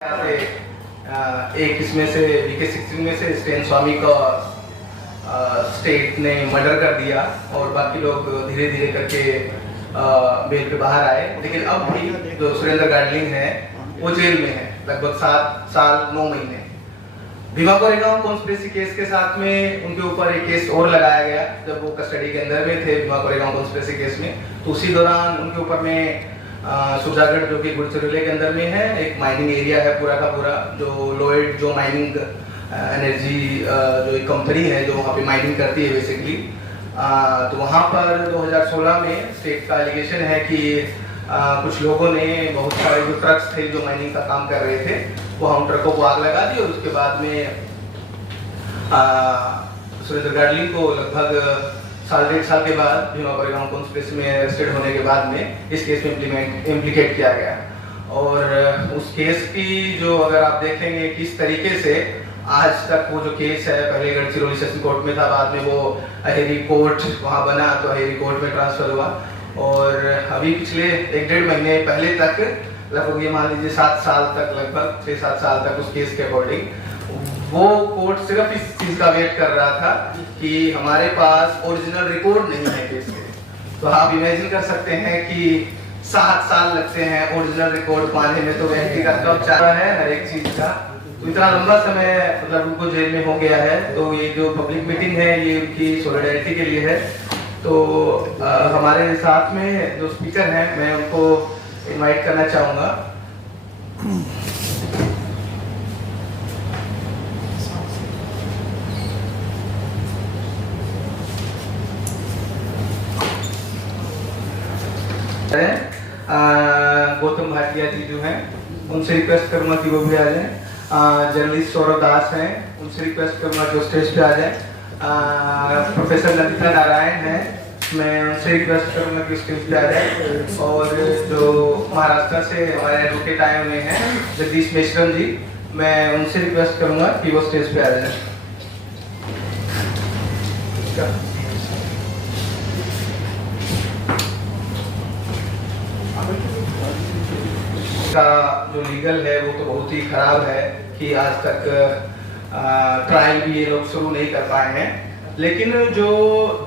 एक इसमें से वीके 16 में से स्टेन स्वामी का स्टेट ने मर्डर कर दिया और बाकी लोग धीरे धीरे करके बेल पे बाहर आए। लेकिन अब भी जो सुरेंद्र गाडलिंग है वो जेल में है लगभग 7 साल 9 महीने। भीमा कोरेगांव कॉन्स्पिरेसी केस के साथ में उनके ऊपर एक केस और लगाया गया जब वो कस्टडी के अंदर में थे भीमा कोरेगांव कॉन्स्पिरेसी केस में। तो उसी दौरान उनके ऊपर में सुजागढ़ जो कि गढ़चिरौली के अंदर में है एक माइनिंग एरिया है पूरा का पूरा, जो लोएड जो माइनिंग एनर्जी जो एक कंपनी है जो वहाँ पे माइनिंग करती है बेसिकली। तो वहाँ पर 2016 में स्टेट का एलिगेशन है कि कुछ लोगों ने बहुत सारे जो ट्रक्स थे जो माइनिंग का काम कर रहे थे वो हम ट्रकों को आग लगा दी और उसके बाद में सुरेंद्र गाडलिंग को लगभग 1.5 साल के बाद भीमा कोरेगांव कॉन्स्पिरेसी में अरेस्टेड होने के बाद में इस केस में इम्प्लीकेट किया गया। और उस केस की जो अगर आप देखेंगे किस तरीके से आज तक वो जो केस है, पहले गढ़चिरौली सेशन कोर्ट में था, बाद में वो अहेरी कोर्ट वहाँ बना तो अहेरी कोर्ट में ट्रांसफर हुआ और अभी पिछले 1-1.5 महीने पहले तक लगभग ये मान लीजिए 7 साल तक, लगभग 6-7 साल तक उस केस के अकॉर्डिंग वो कोर्ट सिर्फ इस चीज का वेट कर रहा था कि हमारे पास ओरिजिनल रिकॉर्ड नहीं है केस के। तो आप इमेजिन कर सकते हैं कि 7 साल लगते हैं ओरिजिनल रिकॉर्ड पाने में, तो व्यक्ति का कब चाह रहा है हर एक चीज का। तो इतना लंबा समय मतलब उनको जेल में हो गया है। तो ये जो पब्लिक मीटिंग है ये उनकी सॉलिडेरिटी के लिए है। तो हमारे साथ में जो स्पीकर हैं मैं उनको इनवाइट करना चाहूंगा। गौतम भाटिया जी जो हैं उनसे रिक्वेस्ट करूंगा कि वो भी आ जाएं। जर्नलिस्ट सौरभ दास हैं उनसे रिक्वेस्ट करूंगा कि वो स्टेज पे आ जाएं। प्रोफेसर ललिता नारायण हैं मैं उनसे रिक्वेस्ट करूंगा कि स्टेज पे आ जाएं। और जो महाराष्ट्र से हमारे एडवोकेट आए हुए हैं जगदीश मेश्रम जी, मैं उनसे रिक्वेस्ट करूंगा कि वो स्टेज पे आ जाएं। का जो लीगल है वो तो बहुत ही खराब है कि आज तक ट्रायल भी ये लोग शुरू नहीं कर पाए हैं। लेकिन जो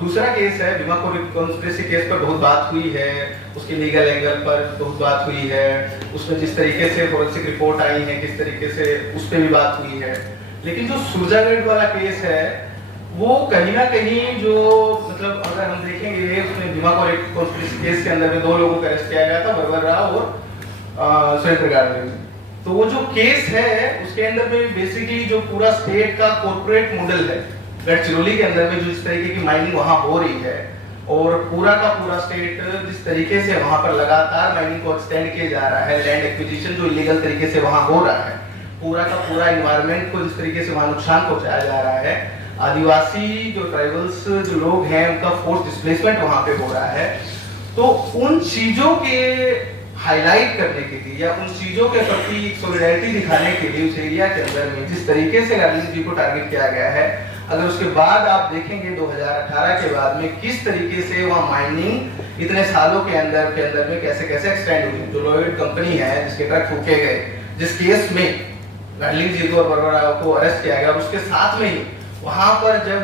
दूसरा केस है भीमा कॉन्स्पिरेसी केस पर बहुत बात हुई है, उसके लीगल एंगल पर बहुत बात हुई है, उसमें जिस तरीके से फोरेंसिक रिपोर्ट आई है किस तरीके से उस पर भी बात हुई है। लेकिन जो सुरजागढ़ वाला केस है वो कहीं ना कहीं जो मतलब अगर हम देखेंगे उसमें भीमा कॉन्स्पिरेसी केस के अंदर में 2 लोगों को अरेस्ट किया गया था, वरवर राव और सुरेंद्र गाडलिंग। तो वो जो केस है उसके अंदर में बेसिकली जो पूरा स्टेट का कॉर्पोरेट मॉडल है गढ़चिरौली के अंदर में जो इस तरीके की माइनिंग वहां हो रही है और पूरा का पूरा स्टेट जिस तरीके से वहां पर लगातार माइनिंग को एक्सटेंड किया जा रहा है, लैंड एक्विजिशन जो इलीगल तरीके से वहां हो रहा है, पूरा का पूरा एनवायरनमेंट को जिस तरीके से वहां नुकसान पहुंचाया जा रहा है, आदिवासी जो ट्राइबल्स जो लोग हैं उनका फोर्स डिस्प्लेसमेंट वहां पे हो रहा है। तो उन चीजों के हाईलाइट करने के लिए या उन चीजों के प्रति सॉलिडेरिटी दिखाने के लिए उस एरिया के अंदर में जिस तरीके से गाडलिंग जी को टारगेट किया गया है, अगर उसके बाद आप देखेंगे 2018 के बाद में किस तरीके से वहाँ माइनिंग इतने सालों के अंदर में कैसे कैसे एक्सटेंड हुई। जो लोएड कंपनी है जिसके ट्रक फूके गए, जिस केस में गाडलिंग जी को और वरवर राव को अरेस्ट किया गया, उसके साथ में ही वहां पर जब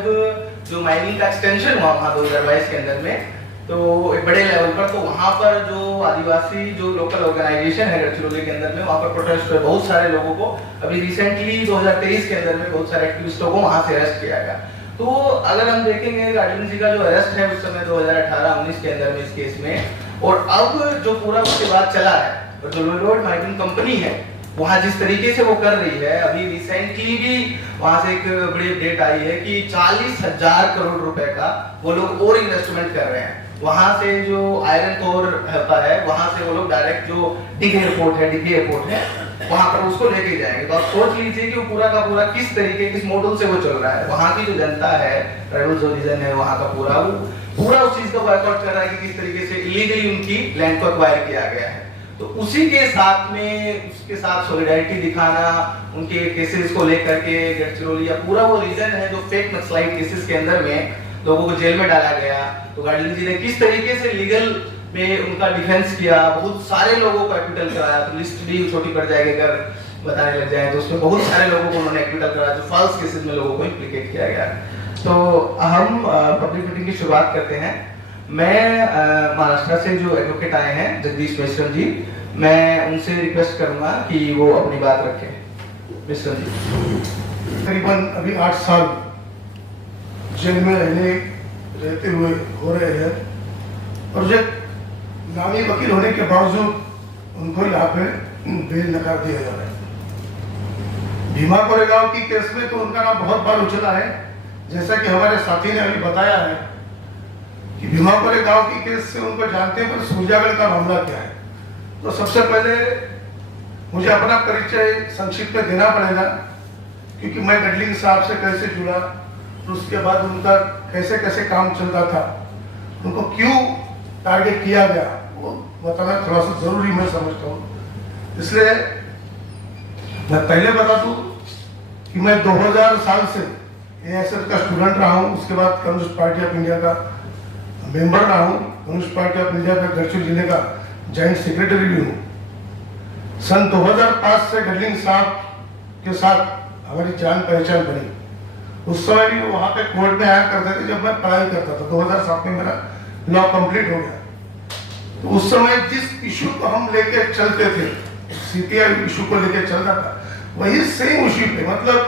जो माइनिंग का एक्सटेंशन हुआ वहां 2022 के अंदर में तो एक बड़े लेवल पर, तो वहां पर जो आदिवासी जो लोकल ऑर्गेनाइजेशन है गढ़चिरौली के अंदर में वहां पर प्रोटेस्ट हुए, बहुत सारे लोगों को अभी रिसेंटली 2023 के अंदर में बहुत सारे एक्टिविस्टों को वहां से अरेस्ट किया गया। तो अगर हम देखेंगे गाडलिंग जी का जो अरेस्ट है उस समय 2018-19 के अंदर में इस केस में, और अब जो पूरा उसके बाद चला है और जो लोएड माइनिंग कंपनी है वहां जिस तरीके से वो कर रही है, अभी रिसेंटली भी वहां से एक बड़ी अपडेट आई है कि 40,000 करोड़ रुपए का वो लोग और इन्वेस्टमेंट कर रहे हैं। वहां से जो आयरन कोर होता है वहां से वो लोग डायरेक्ट जो डिग्गी एयरपोर्ट है वहां पर उसको लेके जाएंगे। तो आप सोच लीजिए कि वो पूरा का पूरा किस तरीके किस मॉडल से वो चल रहा है। वहां की जो जनता है, ट्राइबल जो रीजन है वहां का पूरा उस चीज का वर्कआउट कर रहा है कि किस तरीके से इलीगली उनकी लैंड को एक्वायर किया गया है। तो उसी के साथ में उसके साथ सॉलिडेरिटी दिखाना, उनके केसेस को लेकर के गढ़चिरौली या पूरा वो रीजन है जो फेक नक्सलाइट केसेस के अंदर में लोगों को जेल में डाला गया। तो गाडलिंग जी ने किस तरीके से लीगल में उनका डिफेंस किया, बहुत सारे लोगों को एक्विटल कराया। तो लिस्ट भी छोटी पड़ जाएगी अगर बताने लग जाए तो उसमें बहुत सारे लोगों को उन्होंने एक्विटल करा, जो फॉल्स केसेस में लोगों को इम्प्लीकेट किया गया। तो हम पब्लिक मीटिंग की शुरुआत करते हैं। मैं महाराष्ट्र से जो एडवोकेट आए हैं जगदीश मिश्रम जी, मैं उनसे रिक्वेस्ट करूंगा कि वो अपनी बात रखें। मिश्रम जी। करीबन अभी 8 साल जेल में रहते हुए हो रहे हैं और जो नामी वकील होने के बावजूद उनको यहाँ पे बेल नकार दिया जा रहा है। भीमा कोरेगांव की केस में तो उनका नाम बहुत बार उछला है, जैसा कि हमारे साथी ने अभी बताया है कि भीमा कोरेगांव की केस से उनको जानते हैं, पर सूरजागढ़ का मामला क्या है। तो सबसे पहले मुझे अपना परिचय संक्षिप्त में देना पड़ेगा, क्योंकि मैं गडलिंग साहब से कैसे जुड़ा, तो उसके बाद उनका कैसे कैसे काम चलता था, उनको क्यों टारगेट किया गया, वो बताना थोड़ा सा जरूरी मैं समझता हूँ। इसलिए मैं पहले बता दूं कि मैं 2000 साल से एएसएफ का स्टूडेंट रहा हूँ, उसके बाद कम्युनिस्ट पार्टी ऑफ इंडिया का मेंबर रहा हूँ, कम्युनिस्ट पार्टी ऑफ इंडिया का गढ़चिरोली जिले का जॉइंट सेक्रेटरी भी हूँ। सन 2005 से गडलिंग साहब के साथ हमारी जान पहचान बनी। उस समय भी वहाँ पे कोर्ट में आया करते थे जब मैं पढ़ाई करता था। 2007 में मेरा लॉ कंप्लीट हो गया। तो उस समय जिस इशू को हम लेके चलते थे, सीपीआई इशू को लेके चलता था, वही सेम इशू पे, मतलब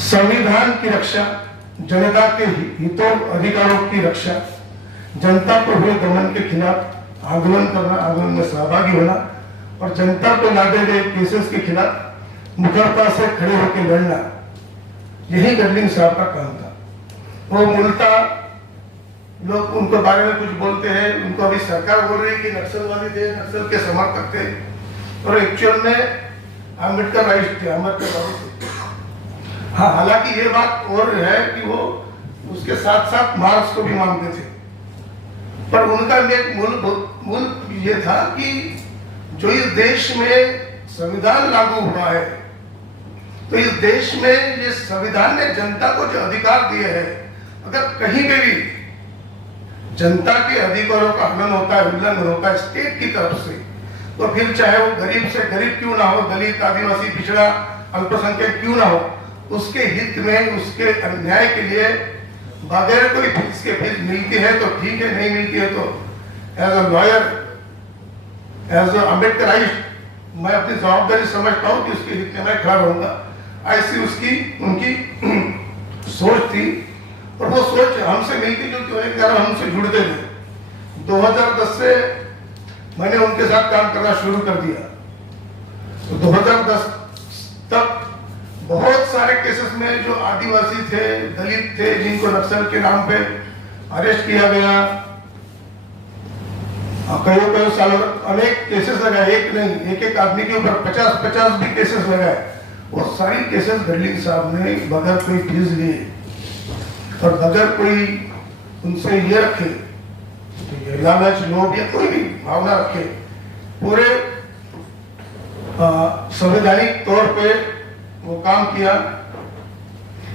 संविधान की रक्षा, जनता के हितों अधिकारों की रक्षा, जनता पर हुए दमन के खिलाफ आंदोलन करना, आंदोलन में सहभागी होना और जनता को लादे गए केसेस के खिलाफ मुखरता से खड़े होकर लड़ना, यही गडलिंग साहब का काम था। वो मूलतः लोग उनको बारे में कुछ बोलते हैं, उनको अभी सरकार बोल रही है कि नक्सलवादी थे, नक्सल के समर्थक थे, और एक्चुअल में अम्बेडकर राइट थे, अम्बेडकर थे। हाँ, हालांकि ये बात और है कि वो उसके साथ साथ मार्क्स को भी मानते थे, पर उनका एक मूल ये था कि जो इस देश में संविधान लागू हुआ है, तो इस देश में ये संविधान ने जनता को जो अधिकार दिए हैं, अगर कहीं पे भी जनता के अधिकारों का हनन होता है, उल्लंघन होता है स्टेट की तरफ से, तो फिर चाहे वो गरीब से गरीब क्यों ना हो, दलित, आदिवासी, पिछड़ा, अल्पसंख्यक क्यों ना हो, उसके हित में, उसके अन्याय के लिए बगैर कोई फीस के फीस मिलती है तो ठीक है, नहीं मिलती है तो as a lawyer, as a Ambedkarite मैं अपनी जवाबदारी समझता हूँ कि उसके हित में मैं खड़ा रहूंगा। ऐसी उसकी उनकी सोच थी, और वो सोच हमसे मिलती जुलती होने के कारण हमसे जुड़ते थे। 2010 से मैंने उनके साथ काम करना शुरू कर दिया। तो 2010 तक बहुत सारे केसेस में जो आदिवासी थे, दलित थे, जिनको नक्सल के नाम पे अरेस्ट किया गया, कई सालों अनेक केसेस लगाए, एक नहीं, एक आदमी के ऊपर 50 भी केसेस लगाए। वो सारी केसेस गडलिंग साहब ने बगैर कोई फीस लिए और बगैर कोई उनसे ये रखे लालच, लोभ या कोई भी भावना रखे, पूरे संवैधानिक तौर पे वो काम किया।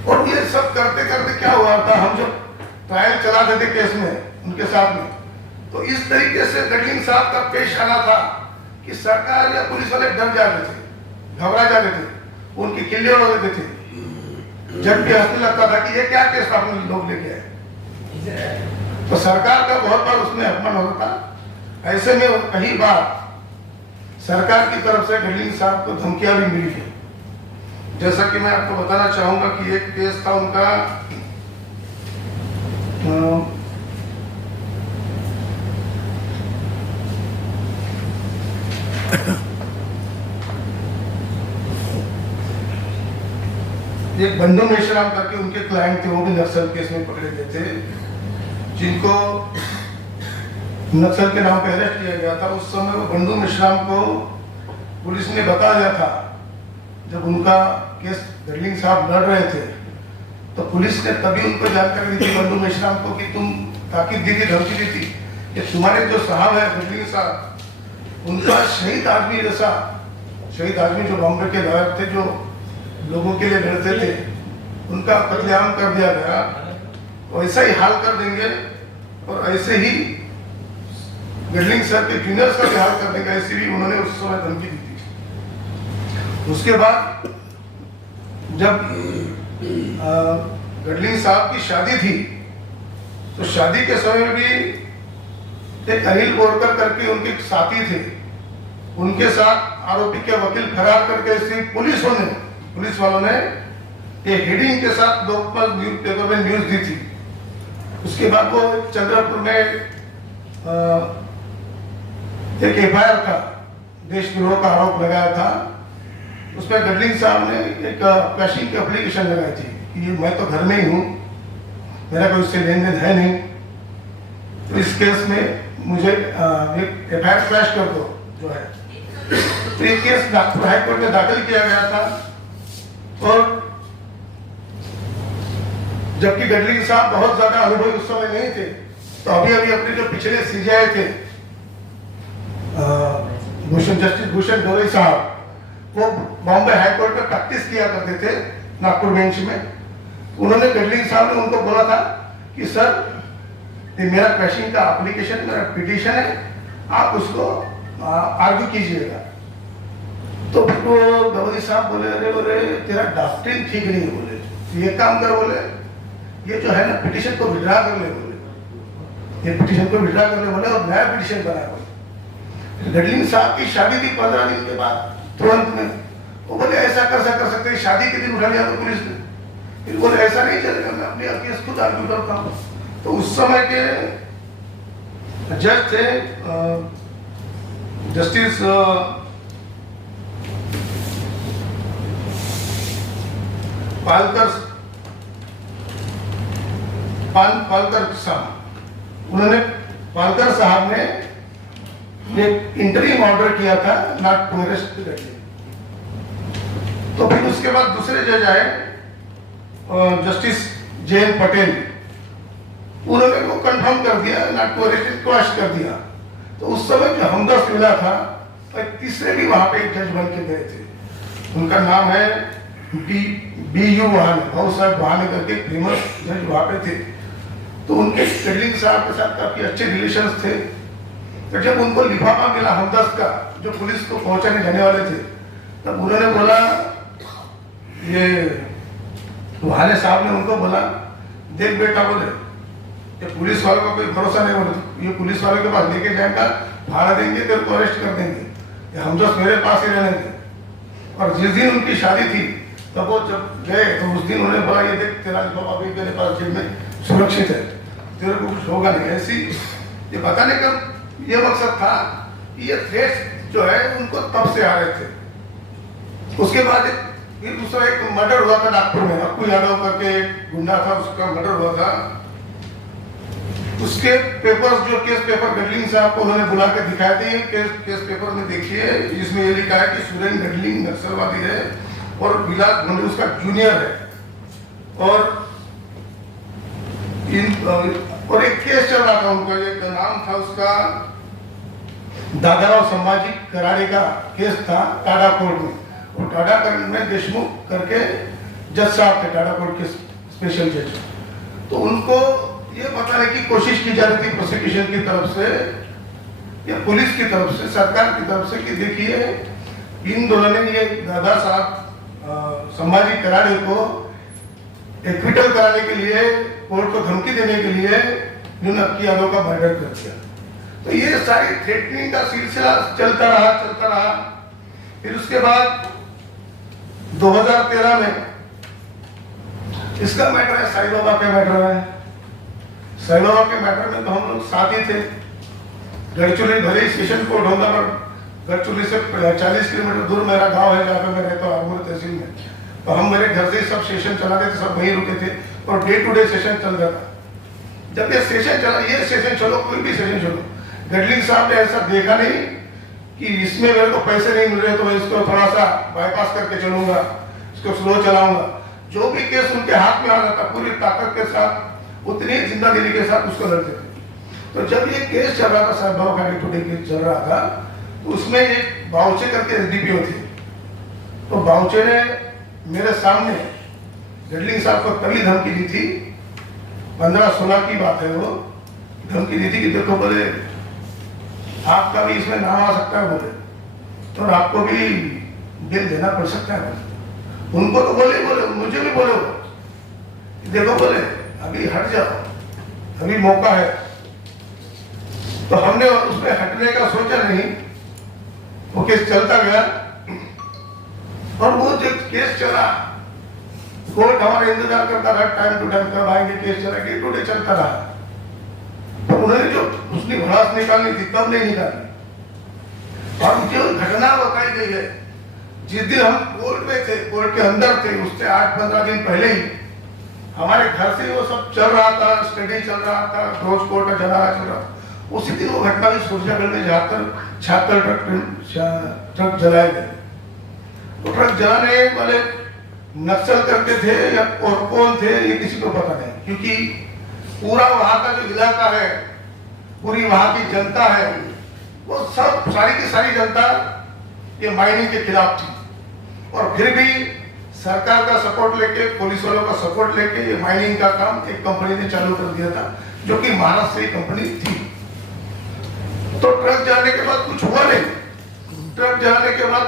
और ये सब करते करते क्या हुआ था, हम जब ट्रायल चलाते थे केस में उनके साथ में, तो इस तरीके से गडलिंग साहब का पेश आना था कि सरकार या पुलिस वाले डर जाते थे, घबरा जाते थे, उनकी किल्ले उड़ा देते थे। जब भी हंसने लगता था कि ये क्या केस आपने लोग लेके आए, तो सरकार का बहुत बार उसमें अपमान होता था। ऐसे में कई बार सरकार की तरफ से गडलिंग साहब को धमकियां भी मिली है। जैसा कि मैं आपको बताना चाहूंगा कि एक केस था उनका, एक बंधु मेश्राम करके उनके क्लाइंट थे, वो भी नक्सल केस में पकड़े गए थे, जिनको नक्सल के नाम पे अरेस्ट किया गया था। उस समय वो बंधु मेश्राम को पुलिस ने बता दिया था, जब उनका केस गडलिंग साहब लड़ रहे थे, तो पुलिस ने तभी उनको जानकारी दी थी बंधु मेश्राम को कि तुम ताकीद दी थी, धमकी दी थी कि तुम्हारे जो साहब है गडलिंग साहब, उनका शहीद आदमी जैसा, शहीद आदमी जो बॉम्बे के लॉयर थे, जो लोगों के लिए लड़ते थे, उनका कत्लेआम कर दिया गया, वैसा ही हाल कर देंगे और ऐसे ही गडलिंग सर के जूनियर्स का भी हाल करने का, ऐसी भी उन्होंने उस समय धमकी दी थी। उसके बाद जब गडलिंग साहब की शादी थी तो शादी के समय भी एक अनिल बोरकर करके उनके साथी थे, उनके साथ आरोपी के वकील फरार करके इसी पुलिस वालों ने ये हेडिंग के साथ लोकपाल न्यूज़पेपर में न्यूज दी थी। उसके बाद वो चंद्रपुर में एक एफआईआर था, देशद्रोह का आरोप लगाया था। उसमें गडलिंग साहब ने एक कैशिंग की एप्लीकेशन लगाई थी कि मैं तो घर में ही हूँ, मेरा कोई उससे लेन देन है नहीं, तो इस केस में मुझे एक एफआईआर क्रैश कर दो जो है। तो ये केस नागपुर हाईकोर्ट में दाखिल किया गया था और जबकि गडलिंग साहब बहुत ज्यादा अनुभवी उस समय नहीं थे, तो अभी अपने जो पिछले सीजीआई थे जस्टिस भूषण गवई साहब, वो बॉम्बे हाईकोर्ट में प्रैक्टिस किया करते थे नागपुर बेंच में। उन्होंने गडलिंग साहब ने उनको बोला था कि सर ये मेरा क्रैशिंग का एप्लीकेशन, मेरा पिटीशन है, आप उसको आर्ग्यू कीजिएगा। तो वो गवई साहब बोले तेरा ड्राफ्टिंग ठीक नहीं है, बोले ये काम कर, बोले ये जो है ना पिटीशन को विड्रा कर ले, बोले ये पिटीशन को विड्रा कर ले, बोले और नया पिटीशन बनाया। बोले गडलिंग साहब की शादी थी 15 दिन के बाद तुरंत में, वो बोले ऐसा कर सकते, शादी के दिन उठा लिया तो पुलिस ने, फिर बोले ऐसा नहीं चलेगा, मैं अपने केस खुद आर्ग्यू करता हूँ। तो उस समय के जज थे जस्टिस पालकर साहब, उन्होंने पालकर साहब ने एक इंटरिम ऑर्डर किया था नॉट टू अरेस्ट गडलिंग। तो फिर उसके बाद दूसरे जज आए जस्टिस जयंत पटेल, उन्होंने वो कंफर्म कर दिया, नॉट टू अरेस्ट क्रॉस कर दिया। तो उस समय जो हमदर्द मिला था, तो तीसरे भी वहां पे एक जज बन के गए थे, उनका नाम है BU वहाने, बहुत साहब वहाने करके फेमस जज वहां पे थे। तो उनके गडलिंग साहब के साथ काफी अच्छे रिलेशंस थे। तो जब उनको लिफाफा मिला हमदर्द का, जो पुलिस को पहुंचाने जाने वाले थे, तब उन्होंने बोला, ये वहाने साहब ने उनको बोला, देख बेटा, बोले ये पुलिस वालों का कोई भरोसा नहीं, बोले ये पुलिस वालों के पास लेके जाएगा, भाड़ा देंगे, तेरे को अरेस्ट कर देंगे, ये हमदर्द मेरे पास ही रहने दें। और जिस दिन उनकी शादी थी तब वो जब गए तो उस दिन उन्होंने बोला, ये देख तेरा लिफाफा अभी मेरे पास जेब में सुरक्षित है, तेरे को कुछ होगा नहीं। ऐसी ये बताने का ये मकसद था कि ये थ्रेट्स जो है उनको तब से आ रहे थे। उसके बाद फिर दूसरा एक मर्डर हुआ था नागपुर में, अप्पू यादव करके एक गुंडा था, उसका मर्डर हुआ था। उसके पेपर्स, जो केस पेपर गडलिंग साहब को उन्होंने बुला के दिखाए थे, केस पेपर में देखिए, जिसमें ये लिखा है कि सुरेंद्र गडलिंग नक्सलवादी है और विलास भोंडे उसका जूनियर है। और एक केस चल रहा था उनका, एक नाम था उसका दादाराव संभाजी कराड़े का केस था टाडा कोर्ट में, और टाडा कोर्ट में देशमुख करके जज साहब थे, टाडा कोर्ट के स्पेशल जज। तो उनको ये बताने की कोशिश की जा रही थी प्रोसिक्यूशन की तरफ से या पुलिस की तरफ से, सरकार की तरफ से, कि देखिए इन दोनों ने ये दादा साहब संभाजी कराड़े को एक्विटल कराने के लिए, कोर्ट को धमकी देने के लिए जिन्होंने अप्पू यादव का मर्डर कर दिया। तो ये सारी थ्रेटनिंग का सिलसिला चलता रहा। फिर उसके बाद 2013 में इसका मैटर है, साईं बाबा का मैटर है। साईं बाबा के मैटर में तो हम लोग साथ ही थे। गढ़चिरौली भले स्टेशन कोर्ट होगा, पर गढ़चिरौली से 40 किलोमीटर दूर मेरा गांव है, जहाँ पे मैं रहता हूँ, आरमोर तहसील में। तो हम मेरे घर से सब सेशन चलाते थे, सब वहीं रुके थे, और डे टू डे सेशन चल रहा था। जब ये सेशन चला, ये सेशन चलो, कोई भी सेशन चलो, गडलिंग साहब ने ऐसा देखा नहीं कि इसमें मेरे को पैसे नहीं मिल रहे तो मैं इसको थोड़ा सा बाईपास करके चलूंगा, इसको स्लो चलाऊंगा। जो भी केस उनके हाथ में आ रहा था, पूरी ताकत के साथ, उतनी जिंदादिली के साथ उसको लड़ते थे। तो जब ये केस चल रहा था, साहब बाबा का डे टू डे केस चल रहा था, तो उसमें एक बाउचे करके SDPO थे। तो बाउचे ने मेरे सामने गडलिंग साहब को तभी धमकी दी थी, 15-16 की बात है, वो धमकी दी थी कि देखो, बोले आपका भी इसमें नाम आ सकता है, बोले, और आपको भी बेल देना पड़ सकता है। उनको तो बोले मुझे भी बोले वो, देखो बोले अभी हट जाओ, अभी मौका है। तो हमने उसमें हटने का सोचा नहीं, वो केस चलता गया और वो जो केस चला कोर्ट हमारा इंतजार करता रहा, टाइम टू टाइम कब आएंगे, केस चला, डे टू डे चलता रहा। तो उन्होंने जो उसकी भड़ास निकालनी थी तब नहीं निकाली। और जो घटना बताई गई है, जिस दिन हम कोर्ट में थे, कोर्ट के अंदर थे, उससे 8-15 दिन पहले ही हमारे घर से वो सब चल रहा था, स्टडी चल रहा था, रोज कोर्ट का जनाजा चल रहा था। उसी दिन वो घटना में सूरजागढ़ में जाकर 76 ट्रक जलाए गए। तो ट्रक जलाने वाले नक्सल करते थे या और कौन थे ये किसी को पता नहीं, क्योंकि पूरा वहां का जो इलाका है, पूरी वहां की जनता है, वो सब सारी की सारी जनता ये माइनिंग के खिलाफ थी। और फिर भी सरकार का सपोर्ट लेके, पुलिस वालों का सपोर्ट लेके ये माइनिंग का काम एक कंपनी ने चालू कर दिया था, जो कि महाराष्ट्र से कंपनी थी। तो ट्रक जाने के बाद कुछ हुआ नहीं। ट्रक जाने के बाद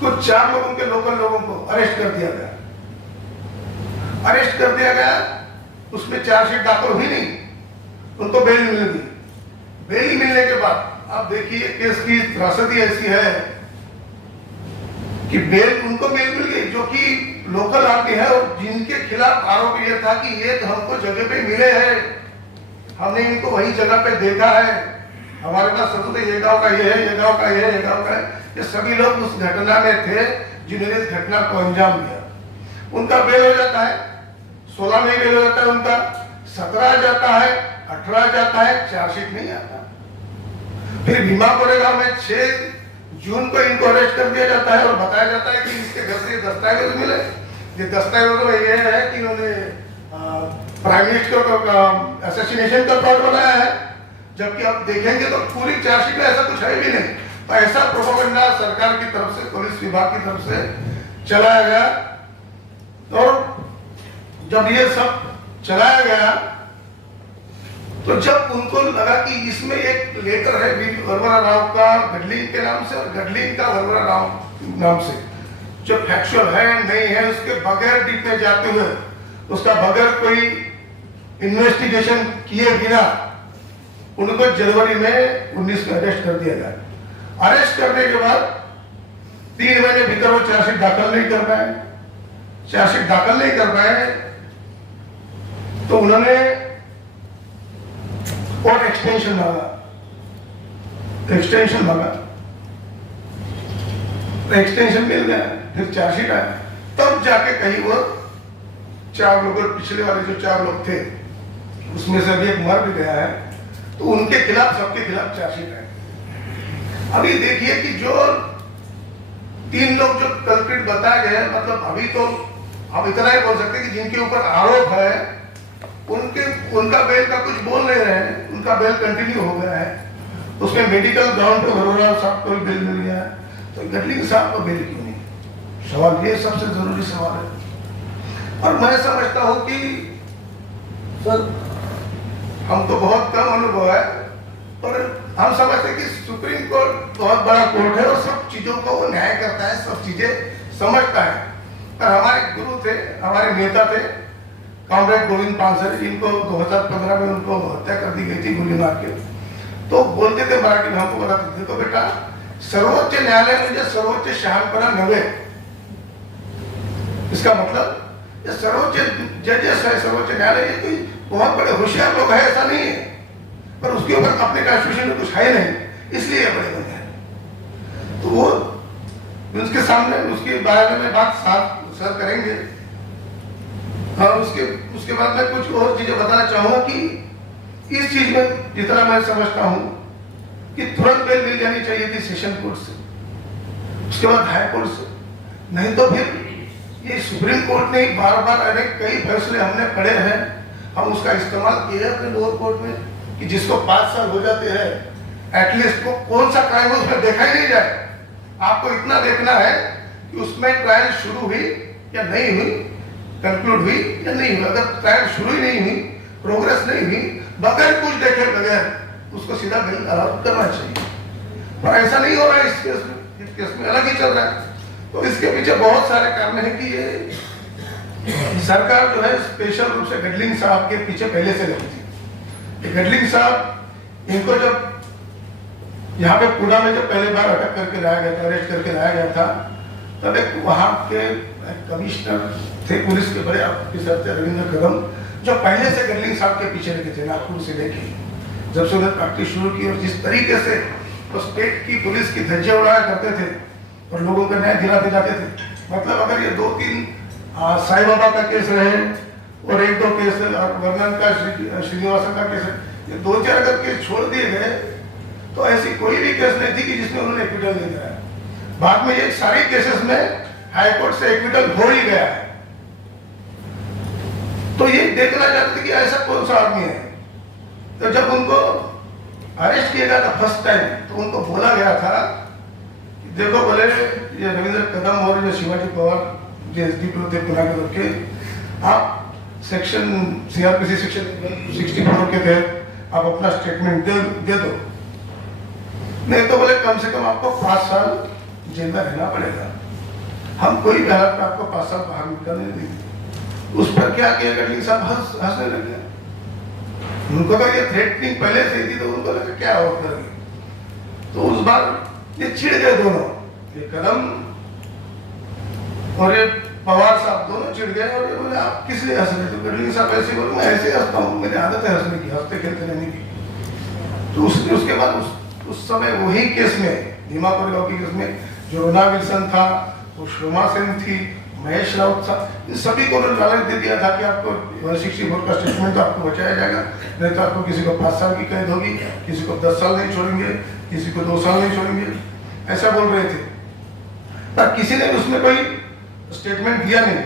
कुछ 4 लोगों के लोकल लोगों को अरेस्ट कर दिया गया। अरेस्ट कर दिया गया, उसमें चार्जशीट दाखिल हुई नहीं, उनको बेल मिल गई। बेल मिलने के बाद आप देखिए केस की त्रासदी ऐसी है कि बेल उनको बेल मिल गई जो कि लोकल आदमी है और जिनके खिलाफ आरोप यह था कि ये तो हमको जगह पे मिले हैं, हमने इनको वही जगह पे देखा है, हमारे पास सबूत है, ये गांव का ये है, ये गांव का ये है, ये गांव का है। ये सभी लोग उस घटना में थे जिन्होंने इस घटना को अंजाम दिया। उनका बेल हो जाता है, 16 में बेल हो जाता है उनका, 17 जाता है, 18 जाता है, चार्जशीट नहीं आता। फिर भीमा कोरेगांव में 6 जून को इनको अरेस्ट कर दिया जाता है और बताया जाता है कि इसके घर से दस्तावेज मिले। ये दस्तावेज में ये है कि इन्होंने प्राइम मिनिस्टर का असैसिनेशन का प्लॉट बनाया है, जबकि आप देखेंगे तो पूरी चार्जशीट में ऐसा कुछ है भी नहीं। तो ऐसा प्रोपेगेंडा सरकार की तरफ से, पुलिस विभाग की तरफ से चलाया गया। और जब ये सब चलाया गया तो जब उनको लगा कि इसमें एक लेटर है वरवरा राव का गडलिंग के नाम से और गडलिंग का वरवरा राव नाम से, जो फैक्चुअल है नहीं है, उसके बगैर डीप में जाते हुए, उसका बगैर कोई इन्वेस्टिगेशन किए बिना उनको जनवरी में 19 में अरेस्ट कर दिया गया। अरेस्ट करने के बाद 3 महीने भीतर वो चार्जशीट दाखिल नहीं कर पाए। चार्जशीट दाखिल नहीं कर पाए तो उन्होंने और एक्सटेंशन मांगा, एक्सटेंशन मिल गया। फिर चार्जशीट आया, तब जाके कहीं वो 4 लोग, पिछले वाले जो 4 लोग थे उसमें से अभी एक मर भी गया है, तो उनके खिलाफ, सबके खिलाफ चार्जशीट है। अभी देखिए कि जो 3 लोग जो कल्प्रिट बताए गए, मतलब अभी तो हम इतना ही बोल सकते हैं कि जिनके ऊपर आरोप है उनका बेल का कुछ बोल नहीं रहे हैं, उनका बेल कंटिन्यू हो गया है। उसमें मेडिकल ग्राउंड पे वरवरा साहब को बेल मिल गया है, तो गडलिंग साहब को बेल क्यों नहीं? सवाल ये सबसे जरूरी सवाल है। और मैं समझता हूं कि सर हम तो बहुत कम अनुभव है, पर हम समझते कि सुप्रीम कोर्ट बहुत बड़ा कोर्ट है और सब चीजों को वो न्याय करता है, सब चीजें समझता है। पर हमारे गुरु थे, हमारे नेता थे कॉमरेड गोविंद पानसरे, जिनको 2015 में उनको हत्या कर दी गई थी गोली मार के, तो बोलते थे मराठी में, हमको बताते थे, देखो बेटा सर्वोच्च न्यायालय में जो सर्वोच्च शहानपना नवे, इसका मतलब ये सर्वोच्च जजेस है, सर्वोच्च न्यायालय ये कोई बहुत बड़े होशियार लोग है ऐसा नहीं है, पर उसके ऊपर अपने कॉन्स्टिट्यूशन में कुछ है नहीं, इसलिए ये बड़े बने हैं। तो वो उसके सामने उसके बारे में बात साफ सर करेंगे। और उसके बाद मैं कुछ और चीजें बताना चाहूंगा कि इस चीज में जितना मैं समझता हूं कि तुरंत बेल मिल जानी चाहिए थी सेशन कोर्ट से, उसके बाद हाई कोर्ट से, नहीं तो फिर ये सुप्रीम कोर्ट ने बार बार अनेक कई फैसले हमने पढ़े हैं, हम उसका इस्तेमाल किए हैं अपने लोअर कोर्ट में कि जिसको 5 साल हो जाते हैं एटलीस्ट को कौन सा क्राइम उसमें देखा ही नहीं जाए। आपको इतना देखना है कि उसमें ट्रायल शुरू हुई या नहीं हुई, कंक्लूड हुई या नहीं हुई। अगर ट्रायल शुरू ही नहीं हुई, प्रोग्रेस नहीं हुई, बगैर कुछ देखे बगैर उसको सीधा बिल अलाउ करना चाहिए, पर ऐसा नहीं हो रहा है इस केस में। ये केस में अलग ही चल रहा है। तो इसके पीछे बहुत सारे कारण है कि ये सरकार जो है स्पेशल रूप से गडलिंग साहब के पीछे पहले से लगी थी। गडलिंग साहब इनको जब यहाँ पे पुणे में जब पहले बार अटक करके लाया गया था, अरेस्ट करके लाया गया था, तब एक वहाँ के कमिश्नर थे, पुलिस के बड़े ऑफिसर थे रविंद्र कदम, जो पहले से गडलिंग साहब के पीछे लगे थे नागपुर से लेके जब से उन्होंने प्रैक्टिस शुरू की। और जिस तरीके से वो स्टेट की पुलिस की धज्जियां उड़ाया करते थे और लोगों को न्याय दिलाते जाते थे, मतलब अगर ये 2-3 साईं बाबा का केस रहे और 1-2 केस और वर्णन का श्रीनिवासन का केस, ये 2-4 अगर केस छोड़ दिए गए तो ऐसी कोई भी केस नहीं थी कि जिसमें उन्होंने एक्विटल नहीं कराया। बाद में ये सारे केसेस में हाईकोर्ट से एक्विटल हो ही गया है। तो ये देखना चाहते थे कि ऐसा कौन सा आदमी है। तो जब उनको अरेस्ट किया गया था फर्स्ट टाइम, तो उनको बोला गया था कि देखो बोले ये रविंद्र कदम और ये शिवाजी पवार जो एसडीपीओ थे पुणे के, आप सेक्शन सीआरपीसी सेक्शन 64 के तहत आप अपना स्टेटमेंट दे दो, नहीं तो बोले कम से कम आपको 5 साल जेल में रहना पड़ेगा, हम कोई भी हालत में आपको 5 साल बाहर निकलने नहीं देंगे। उस पर क्या किया गडलिंग साहब हंसने लगे। उनको तो ये थ्रेटनिंग पहले से थी, तो उनको लगा क्या और करेंगे। तो उस बार ये छिड़ गए दोनों, ये कदम और ये पवार साहब दोनों चिढ़ गए और ये बोले आप किस लिए हंस रहे? तो गडलिंग साहब ऐसे बोले मैं ऐसे हंसता हूँ, मेरी आदत है हंसने की, हंसते खेलते रहने की। तो उसके बाद उस समय वही केस में, भीमा कोरेगांव के केस में जो रोना विल्सन था, वो श्रोमा सेन थी, महेश राउत था, इन सभी को लालच दे दिया था कि आपको 164 का स्टेटमेंट तो आपको बचाया जाएगा, नहीं तो आपको किसी को 5 साल की कैद होगी, किसी को 10 साल नहीं छोड़ेंगे, किसी को 2 साल नहीं छोड़ेंगे, ऐसा बोल रहे थे। पर किसी ने उसमें कोई स्टेटमेंट दिया नहीं।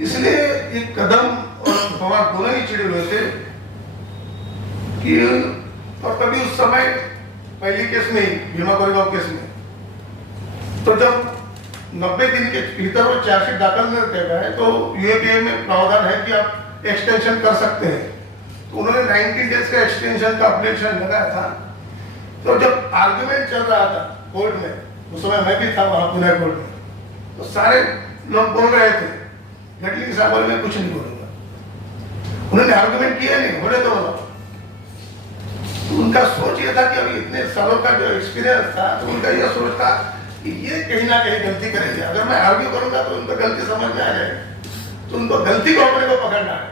इसलिए एक कदम और पवार दोनों ही चिड़े हुए थे कि, और कभी उस समय पहली केस में ही, भीमा कोरेगांव केस में, तो जब 90 दिन के भीतर वो चार्जशीट दाखल नहीं कर गए तो यूएपीए में प्रावधान है कि आप एक्सटेंशन कर सकते हैं। तो उन्होंने 90 डेज का एक्सटेंशन का एप्लीकेशन लगाया था। तो जब आर्गुमेंट चल रहा था कोर्ट में, उस समय मैं भी था वहां पुणे कोर्ट में, तो सारे लोग बोल रहे थे गडलिंग साहब बोले मैं कुछ नहीं बोलूंगा। उन्होंने आर्गुमेंट किया नहीं, बोले तो बोला। तो उनका सोच ये था कि अभी इतने सालों का जो एक्सपीरियंस था, तो उनका यह सोच था कि ये कहीं ना कहीं गलती करेंगे, अगर मैं आर्ग्यू करूंगा तो उनको गलती समझ में आ जाएगी, तो उनको गलती को अपने को पकड़ना है।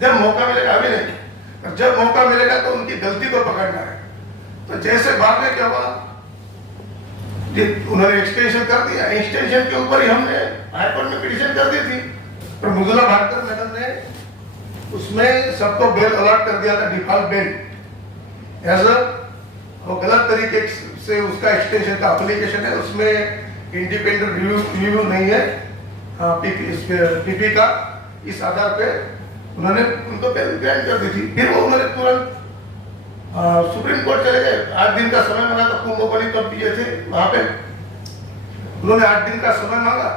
जब मौका मिलेगा, अभी नहीं, और जब मौका मिलेगा तो उनकी गलती को पकड़ना है। तो जैसे बाद में क्या हुआ, उन्होंने एक्सटेंशन कर दिया, एक्सटेंशन के ऊपर ही हमने हाईकोर्ट में पिटीशन कर दी थी, पर मृदुला भाटकर मैडम ने उसमें सबको बेल अलॉट कर दिया था, डिफॉल्ट बेल एज अ, वो गलत तरीके से उसका एक्सटेंशन का एप्लीकेशन है, उसमें इंडिपेंडेंट रिव्यू नहीं है पीपी का, इस आधार पे उन्होंने उनको बेल ग्रांट कर दी थी। फिर वो उन्होंने तुरंत सुप्रीम कोर्ट चले गए, 8 दिन का समय मांगा, तो कुंभकोणी कब दिए थे वहां पे, उन्होंने 8 दिन का समय मांगा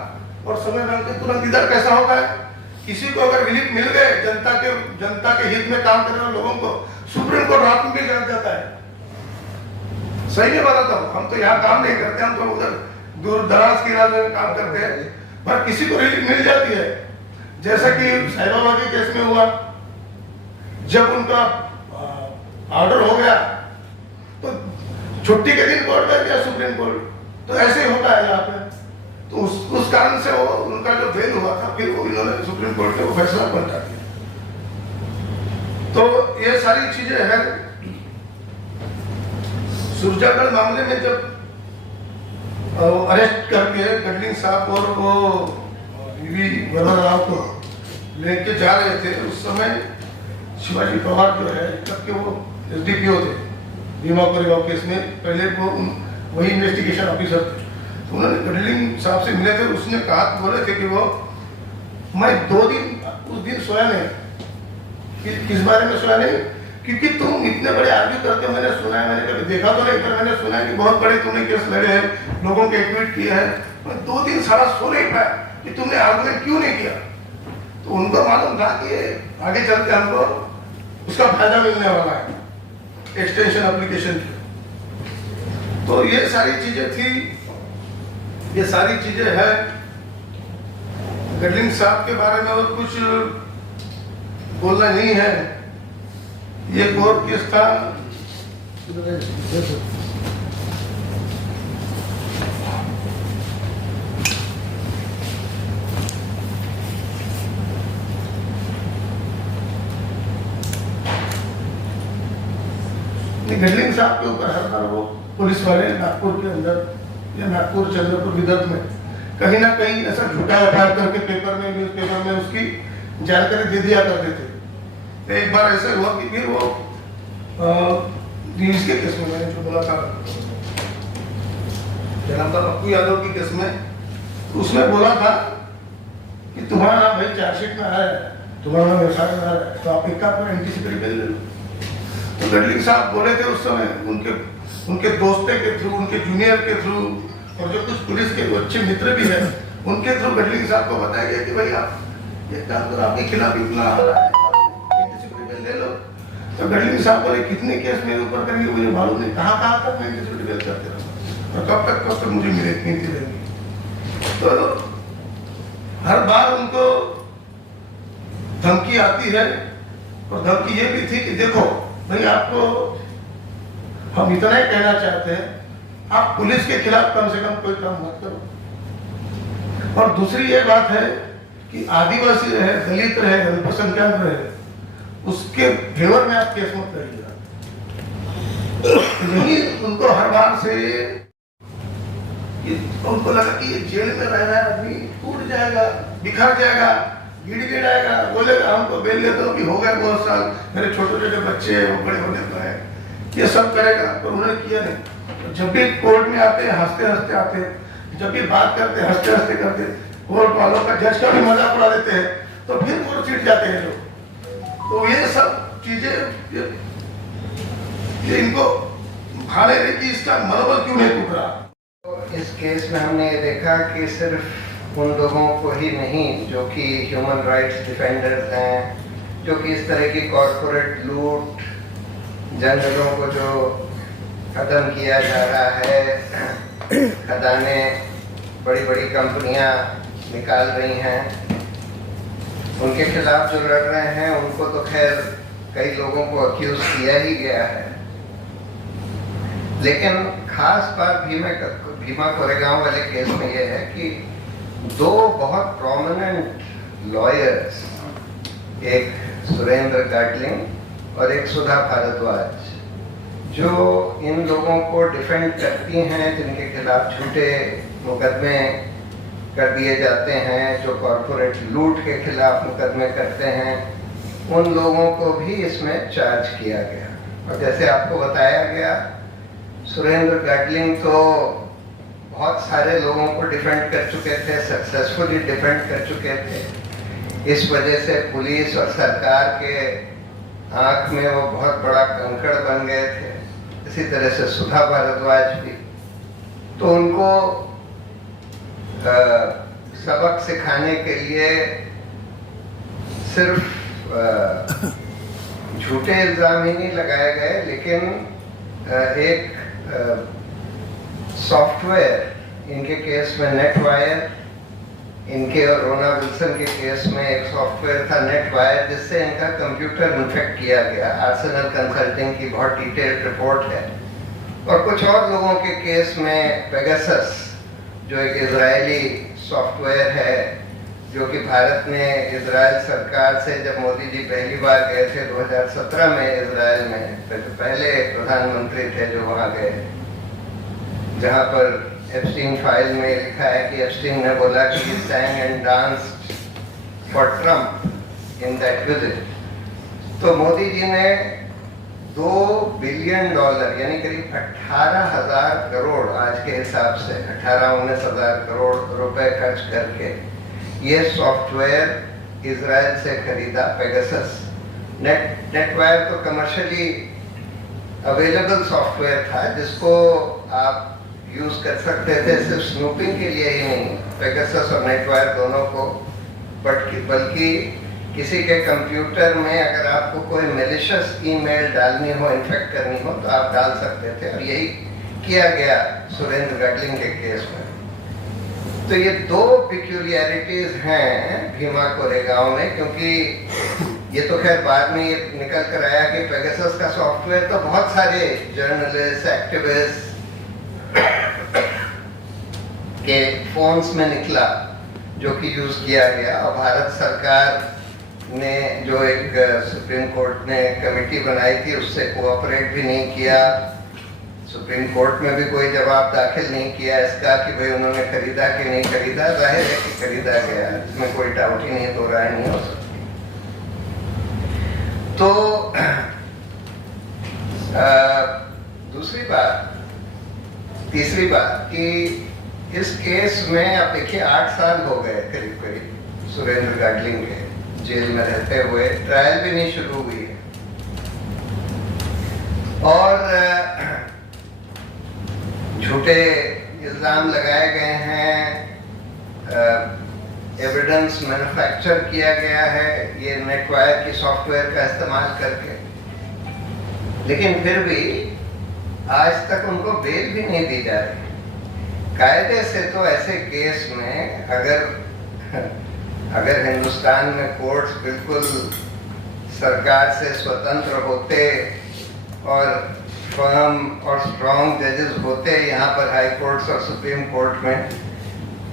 और समय मांग के तुरंत इधर कैसा होगा, किसी को अगर रिलीफ मिल गए जनता के हित में काम करने वाले लोगों को, सुप्रीम कोर्ट रात में भी जान जाता है। सही में बताता हूँ, हम तो यहाँ काम नहीं करते, हम तो उधर दूर दराज के इलाके में काम करते हैं, पर किसी को रिलीफ मिल जाती है। जैसा कि साईं बाबा के केस में हुआ, जब उनका ऑर्डर हो गया तो छुट्टी के दिन कोर्ट कर दिया सुप्रीम कोर्ट, तो ऐसे ही होता है यहाँ पे। तो उस कारण से वो उनका जो बेल हुआ था, फिर वो इन्होंने सुप्रीम कोर्ट में वो फैसला पलटा दिया। तो ये सारी चीजें हैं। सुरजागढ़ मामले में जब अरेस्ट करके गडलिंग साहब और वो वी वरना राव को लेके जा रहे थे, उस समय शिवाजी पवार जो है तब के वो एसडीपीओ थे भीमा कोरेगांव केस में, पहले वो वही इन्वेस्टिगेशन ऑफिसर थे। तो उन्होंने गडलिंग साहब से मिले थे, उसने कहा, बोले थे कि वो मैं 2 दिन उस दिन सोया नहीं। किस बारे में सोया नहीं? क्योंकि तुम इतने बड़े आर्ग्यू करते हो, मैंने सुना है, मैंने कभी देखा तो नहीं, पर मैंने सुना है कि बहुत बड़े तुमने केस लड़े हैं, लोगों के एक्विट किए हैं। मैं 2 दिन सारा सो नहीं पाया कि तुमने आर्गुमेंट क्यों नहीं किया। तो उनको मालूम था कि आगे चलते हमको उसका फायदा मिलने वाला है एक्सटेंशन एप्लीकेशन की। तो ये सारी चीजें थी, ये सारी चीजें है। गडलिंग साहब के बारे में और कुछ बोलना नहीं है। ये एक और केस था, गडलिंग साहब के ऊपर हर बार वो पुलिस वाले नागपुर के अंदर या नागपुर चंद्रपुर विदर्भ में कहीं ना कहीं ऐसा झूठा एफआईआर करके पेपर में, न्यूज़पेपर में उसकी जानकारी दे दिया करते थे। तो एक बार ऐसा हुआ कि फिर वो न्यूज़ के केस में मैंने जो बोला था, क्या नाम था, पप्पू यादव की केस में, उसमें बोला था कि तुम्हारा नाम भाई चार्जशीट में है, तुम्हारा नाम एफआईआर में है, तो आप एक काम एंटीसिपेटरी बिल ले लो। तो गडलिंग साहब बोले थे उस समय उनके दोस्ते के थ्रू, उनके जूनियर के थ्रू, और जो कुछ पुलिस के अच्छे मित्र भी हैं उनके थ्रू गडलिंग साहब को बताया गया कि भाई आप ये काम करो, आपके खिलाफ इतना आ रहा है, एंटीसिपेटरी बिल ले लो। तो गडलिंग साहब बोले कितने केस मेरे ऊपर करेंगे मुझे मालूम नहीं, कहाँ तक मैं एंटीसिपेटरी बिल करते रहूँ और कब तक मुझे मिले इतनी देंगे। तो हर बार उनको धमकी आती है, और धमकी ये भी थी कि देखो भाई आपको हम इतना ही कहना चाहते हैं, आप पुलिस के खिलाफ कम से कम कोई काम मत करो। और दूसरी ये बात है कि आदिवासी रहे, दलित रहे, अल्पसंख्यक रहे, उसके फेवर में आप केस मत करिएगा। यही उनको हर बार से उनको लगा कि ये जेल में रहना है, आदमी टूट जाएगा, बिखर जाएगा, गिड़ आएगा, बोलेगा हमको बेल ले दो, भी हो गया बहुत साल, मेरे छोटे छोटे बच्चे हैं वो बड़े होने को है, ये सब करेगा। पर उन्होंने किया नहीं। जब भी कोर्ट में आते हैं हंसते हंसते आते हैं, जब भी बात करते हैं हंसते हंसते करते, कोर्ट वालों का, जज का भी मजाक उड़ा देते हैं, तो फिर वो चिढ़ जाते हैं लोग। तो ये सब चीजें ये इनको भाले रहे कि इसका मनोबल क्यों नहीं टूट रहा। तो इस केस में हमने ये देखा कि सिर्फ उन लोगों को ही नहीं जो कि ह्यूमन राइट्स डिफेंडर्स हैं, जो कि इस तरह की कॉरपोरेट लूट, जंगलों को जो खत्म किया जा रहा है, खदानें बड़ी बड़ी कंपनियां निकाल रही हैं, उनके खिलाफ जो लड़ रहे हैं उनको तो खैर कई लोगों को अक्यूज किया ही गया है। लेकिन खास बात भीमा कोरेगांव वाले केस में यह है कि दो बहुत प्रोमिनेंट लॉयर्स, एक सुरेंद्र गाडलिंग और एक सुधा भारद्वाज, जो इन लोगों को डिफेंड करती हैं, जिनके खिलाफ झूठे मुकदमे कर दिए जाते हैं, जो कॉरपोरेट लूट के खिलाफ मुकदमे करते हैं, उन लोगों को भी इसमें चार्ज किया गया। और जैसे आपको बताया गया, सुरेंद्र गाडलिंग तो बहुत सारे लोगों को डिफेंड कर चुके थे, सक्सेसफुली डिफेंड कर चुके थे। इस वजह से पुलिस और सरकार के आंख में वो बहुत बड़ा कंकड़ बन गए थे। इसी तरह से सुधा भारद्वाज भी। तो उनको सबक सिखाने के लिए सिर्फ झूठे इल्जाम ही नहीं लगाए गए, लेकिन एक सॉफ्टवेयर, इनके केस में नेटवायर, इनके और रोना विल्सन के केस में एक सॉफ्टवेयर था नेटवायर, जिससे इनका कंप्यूटर इन्फेक्ट किया गया। आर्सेनल कंसल्टिंग की बहुत डिटेल्ड रिपोर्ट है। और कुछ और लोगों के केस में पेगासस, जो एक इजरायली सॉफ्टवेयर है, जो कि भारत ने इजराइल सरकार से, जब मोदी जी पहली बार गए थे 2017 में इजराइल में, तो पहले प्रधानमंत्री थे जो वहाँ गए, जहाँ पर एप्स्टीन फाइल में लिखा है कि एप्स्टीन ने बोला कि he sang and danced for Trump in that visit। तो मोदी जी ने $2 बिलियन यानी करीब 18,000 करोड़, आज के हिसाब से 18-19 हजार करोड़ रुपए खर्च करके ये सॉफ्टवेयर इजराइल से खरीदा, पेगासस। नेटवायर तो कमर्शियली अवेलेबल सॉफ्टवेयर था, जिसको आप यूज कर सकते थे सिर्फ स्नूपिंग के लिए ही नहीं, पेगासस और नेटवायर दोनों को, बल्कि किसी के कंप्यूटर में अगर आपको कोई मैलिशियस ईमेल डालनी हो, इन्फेक्ट करनी हो, तो आप डाल सकते थे। और यही किया गया सुरेंद्र गाटलिंग के केस में। तो ये दो पिक्यूलियरिटीज हैं भीमा कोरेगांव में, क्योंकि ये तो खैर बाद में ये निकल कर आया कि पेगासस का सॉफ्टवेयर तो बहुत सारे जर्नलिस्ट, एक्टिविस्ट के फोन्स में निकला जो कि यूज किया गया, और भारत सरकार ने जो एक सुप्रीम कोर्ट ने कमेटी बनाई थी उससे कोऑपरेट भी नहीं किया। सुप्रीम कोर्ट में भी कोई जवाब दाखिल नहीं किया इसका कि भाई उन्होंने खरीदा कि नहीं खरीदा। जाहिर है कि खरीदा गया, इसमें कोई डाउट ही नहीं, दो राय नहीं हो सकती। तो दूसरी बात, तीसरी बात कि इस केस में अब देखिए 8 साल हो गए करीब करीब सुरेंद्र गाटलिंग के जेल में रहते हुए, ट्रायल भी नहीं शुरू हुई है, और झूठे इल्जाम लगाए गए हैं, एविडेंस मैन्युफैक्चर किया गया है ये नेटवायर की सॉफ्टवेयर का इस्तेमाल करके, लेकिन फिर भी आज तक उनको बेल भी नहीं दी जा रही। कायदे से तो ऐसे केस में अगर हिंदुस्तान में कोर्ट्स बिल्कुल सरकार से स्वतंत्र होते और फर्म और स्ट्रॉन्ग जजेस होते यहाँ पर हाई कोर्ट्स और सुप्रीम कोर्ट में,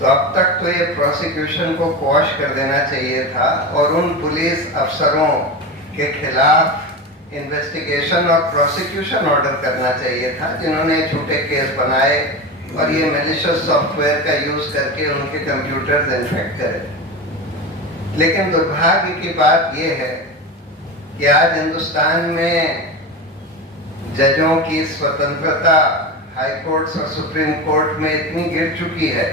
तो अब तक तो ये प्रोसिक्यूशन को क्वॉश कर देना चाहिए था और उन पुलिस अफसरों के खिलाफ इन्वेस्टिगेशन और प्रोसिक्यूशन ऑर्डर करना चाहिए था जिन्होंने झूठे केस बनाए और ये मैलिशियस सॉफ्टवेयर का यूज करके उनके कंप्यूटर्स इन्फेक्ट करे। लेकिन दुर्भाग्य की बात यह है कि आज हिंदुस्तान में जजों की स्वतंत्रता हाई कोर्ट्स और सुप्रीम कोर्ट में इतनी गिर चुकी है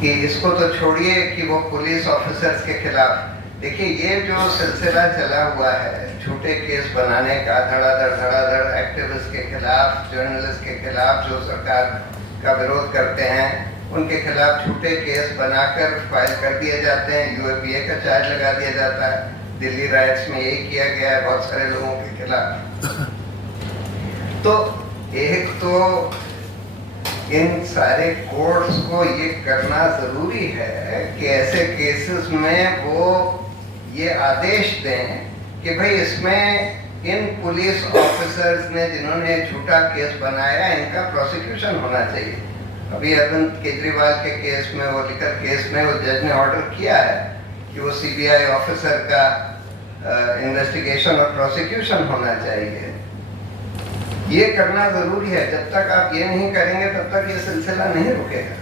कि इसको तो छोड़िए कि वो पुलिस ऑफिसर्स के खिलाफ, देखिए ये जो सिलसिला चला हुआ है झूठे केस बनाने का, धड़ाधड़ एक्टिविस्ट के खिलाफ, जर्नलिस्ट के खिलाफ जो सरकार का विरोध करते हैं उनके खिलाफ झूठे केस बनाकर फाइल कर दिए जाते हैं, यूएपीए का चार्ज लगा दिया जाता है। दिल्ली राइट्स में यही किया गया है बहुत सारे लोगों के खिलाफ। तो एक तो इन सारे कोर्ट्स को ये करना जरूरी है कि ऐसे केसेस में वो ये आदेश दें कि भाई इसमें इन पुलिस ऑफिसर्स ने जिन्होंने झूठा केस बनाया इनका प्रोसिक्यूशन होना चाहिए। अभी अरविंद केजरीवाल के केस में, वो लिकर केस में वो जज ने ऑर्डर किया है कि वो सीबीआई ऑफिसर का इन्वेस्टिगेशन और प्रोसिक्यूशन होना चाहिए। ये करना जरूरी है, जब तक आप ये नहीं करेंगे तब तक ये सिलसिला नहीं रुकेगा।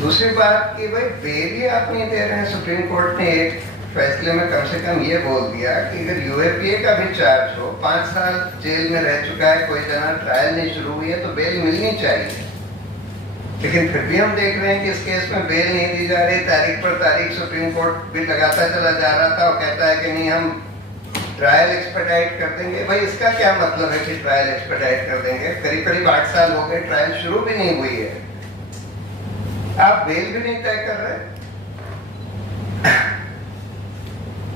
दूसरी बात कि भाई बेल ही आप नहीं दे रहे हैं। सुप्रीम कोर्ट ने एक फैसले में कम से कम ये बोल दिया कि अगर यूएपीए का भी चार्ज हो, 5 साल जेल में रह चुका है, कोई जना ट्रायल नहीं शुरू हुई है, तो बेल मिलनी चाहिए। लेकिन फिर भी हम देख रहे हैं कि इस केस में बेल नहीं दी जा रही, तारीख पर तारीख सुप्रीम कोर्ट भी लगाता चला जा रहा था और कहता है कि नहीं हम ट्रायल एक्सपेडाइट कर देंगे। भाई इसका क्या मतलब है कि ट्रायल एक्सपेडाइट कर देंगे? करीब करीब 8 साल हो गए, ट्रायल शुरू भी नहीं हुई है, आप बेल भी नहीं तय कर रहे।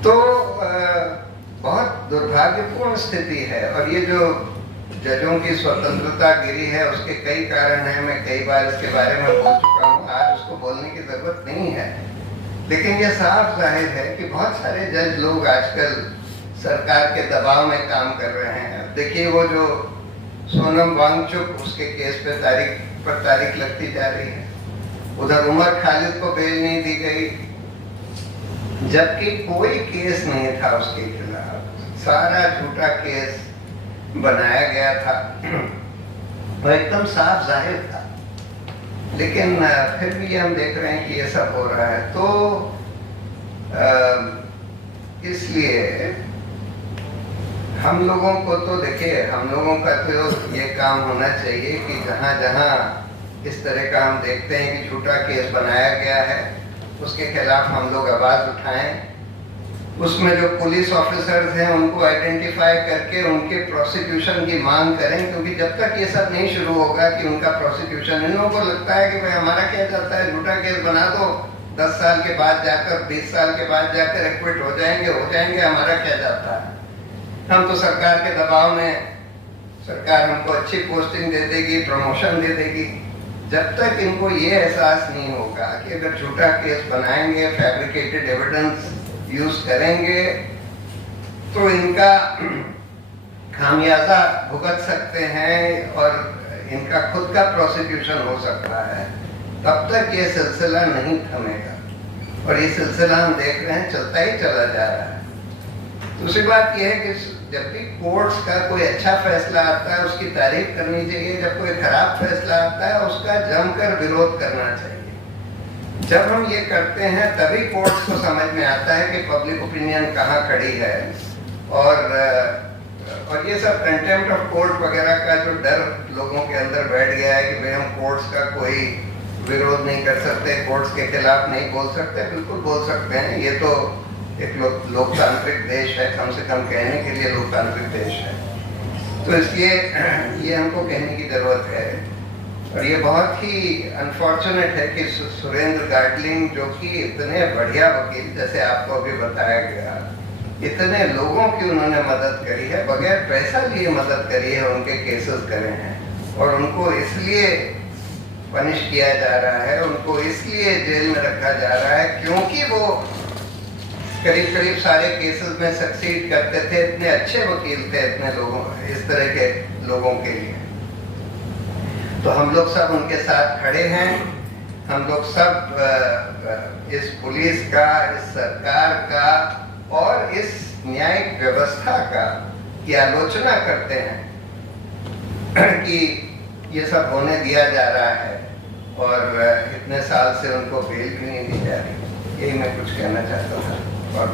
तो बहुत दुर्भाग्यपूर्ण स्थिति है और ये जो जजों की स्वतंत्रता गिरी है उसके कई कारण हैं। मैं कई बार इसके बारे में बोल चुका हूँ, आज उसको बोलने की जरूरत नहीं है। लेकिन ये साफ जाहिर है कि बहुत सारे जज लोग आजकल सरकार के दबाव में काम कर रहे हैं। देखिए वो जो सोनम वांगचुक, उसके केस पे तारीख पर तारीख लगती जा रही है। उधर उमर खालिद को बेल नहीं दी गई जबकि कोई केस नहीं था उसके खिलाफ, सारा झूठा केस बनाया गया था और एकदम साफ जाहिर था। लेकिन फिर भी हम देख रहे हैं कि ये सब हो रहा है। तो इसलिए हम लोगों को तो देखिए, हम लोगों का तो ये काम होना चाहिए कि जहाँ जहाँ इस तरह का हम देखते हैं कि झूठा केस बनाया गया है उसके खिलाफ हम लोग आवाज उठाएं। उसमें जो पुलिस ऑफिसर्स हैं उनको आइडेंटिफाई करके उनके प्रोसिक्यूशन की मांग करें, क्योंकि जब तक ये सब नहीं शुरू होगा कि उनका प्रोसिक्यूशन, इन लोगों को लगता है कि भाई हमारा क्या जाता है, झूठा केस बना दो, 10 साल के बाद जाकर, 20 साल के बाद जाकर एक्विट हो जाएंगे, हमारा क्या जाता है। हम तो सरकार के दबाव में सरकार हमको अच्छी पोस्टिंग दे देगी, प्रमोशन दे देगी, जब तक इनको ये एहसास नहीं होगा कि अगर झूठा केस बनाएंगे, फैब्रिकेटेड एविडेंस यूज करेंगे, तो इनका खामियाजा भुगत सकते हैं और इनका खुद का प्रोसिक्यूशन हो सकता है, तब तक ये सिलसिला नहीं थमेगा। और ये सिलसिला हम देख रहे हैं चलता ही चला जा रहा है। दूसरी बात यह है कि जब भी कोर्ट्स का कोई अच्छा फैसला आता है उसकी तारीफ करनी चाहिए, जब कोई खराब फैसला आता है उसका जमकर विरोध करना चाहिए। जब हम ये करते हैं तभी कोर्ट्स को समझ में आता है कि पब्लिक ओपिनियन कहाँ खड़ी है। और ये सब कंटेम्प्ट ऑफ कोर्ट वगैरह का जो डर लोगों के अंदर बैठ गया है कि भाई हम कोर्ट्स का कोई विरोध नहीं कर सकते, कोर्ट्स के खिलाफ नहीं बोल सकते, बिल्कुल बोल सकते हैं। ये तो एक लोकतांत्रिक देश है, कम से कम कहने के लिए लोकतांत्रिक देश है, तो इसलिए ये हमको कहने की जरूरत है। और ये बहुत ही अनफॉर्चुनेट है कि सुरेंद्र गाडलिंग, जो कि इतने बढ़िया वकील, जैसे आपको अभी बताया गया, इतने लोगों की उन्होंने मदद करी है, बगैर पैसा लिए मदद करी है, उनके केसेस करे हैं, और उनको इसलिए पनिश किया जा रहा है, उनको इसलिए जेल में रखा जा रहा है क्योंकि वो करीब करीब सारे केसेस में सक्सीड करते थे, इतने अच्छे वकील थे इतने लोगों, इस तरह के लोगों के लिए। तो हम लोग सब उनके साथ खड़े हैं, हम लोग सब इस पुलिस का, इस सरकार का और इस न्यायिक व्यवस्था का की आलोचना करते हैं कि ये सब होने दिया जा रहा है और इतने साल से उनको बेल भी नहीं दी जा रही। यही मैं कुछ कहना चाहता था। बहुत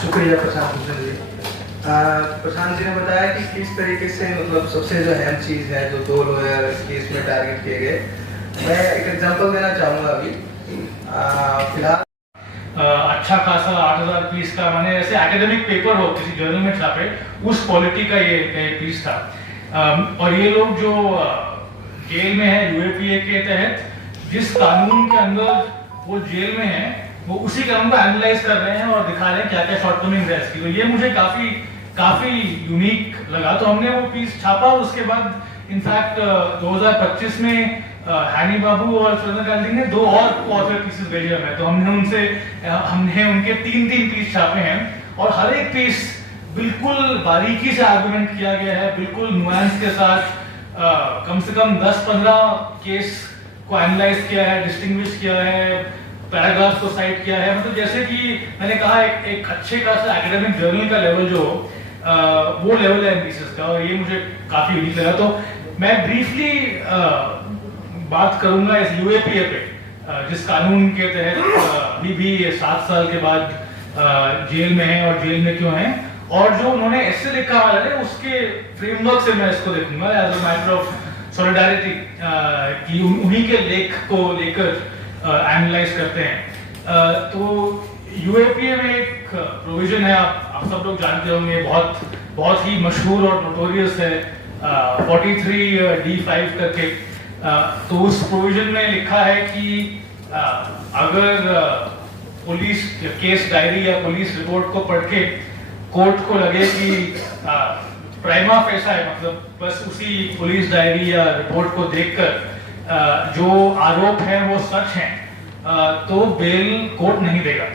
शुक्रिया प्रशांत भूषण जी। प्रशांत जी ने बताया कि किस तरीके से मतलब सबसे जो अहम चीज़ है, जो 2 लॉयर इस केस में टारगेट किए गए। मैं एक एग्जांपल देना चाहूँगा अभी फिलहाल अच्छा खासा 8000 पीस का, माने ऐसे एकेडमिक पेपर हो किसी जर्नल में छापे, उस क्वालिटी का ये पीस था। और ये लोग जो जेल में है यूएपीए के तहत, जिस कानून के अंदर वो जेल में है, वो उसी कानून को एनालाइज कर रहे हैं और दिखा रहे हैं क्या क्या शॉर्टकमिंग्स है इसकी। तो ये मुझे काफी यूनिक लगा, तो हमने वो पीस छापा। उसके बाद इनफैक्ट 2025 में हैनी बाबू और सुरेंद्र गांधी ने 2 और ऑथर पीसेस भेजे हमें, तो हमने उनके 3 पीस छापे हैं, और हर एक पीस बिल्कुल बारीकी से आर्गुमेंट किया गया है, बिल्कुल नुआंस के साथ। कम से कम 10-15 केस को एनालाइज किया है, डिस्टिंग्विश किया है, पैराग्राफ को साइट किया है। मतलब जैसे कि मैंने कहा, एक अच्छे खासा एकेडमिक जर्नल का लेवल जो वो लेवल है पीसेस का, और ये मुझे काफी यूनिक लगा। तो मैं ब्रीफली बात करूंगा इस यूएपीए पे, जिस कानून के तहत अभी भी 7 साल के बाद जेल में है, और जेल में क्यों है, और जो उन्होंने ऐसे लिखा है उसके फ्रेमवर्क से मैं इसको देखूंगा as a matter of solidarity, कि उन्हीं के लेख को लेकर एनालाइज करते हैं। तो यूएपीए में एक प्रोविजन है, आप सब लोग जानते होंगे, बहुत ही मशहूर और नोटोरियस है, 43D5 करके। तो उस प्रोविजन में लिखा है कि अगर पुलिस केस डायरी या पुलिस रिपोर्ट को पढ़ के कोर्ट को लगे कि प्राइमा फेसा है, मतलब बस उसी पुलिस डायरी या रिपोर्ट को देखकर जो आरोप है वो सच है, तो बेल कोर्ट नहीं देगा।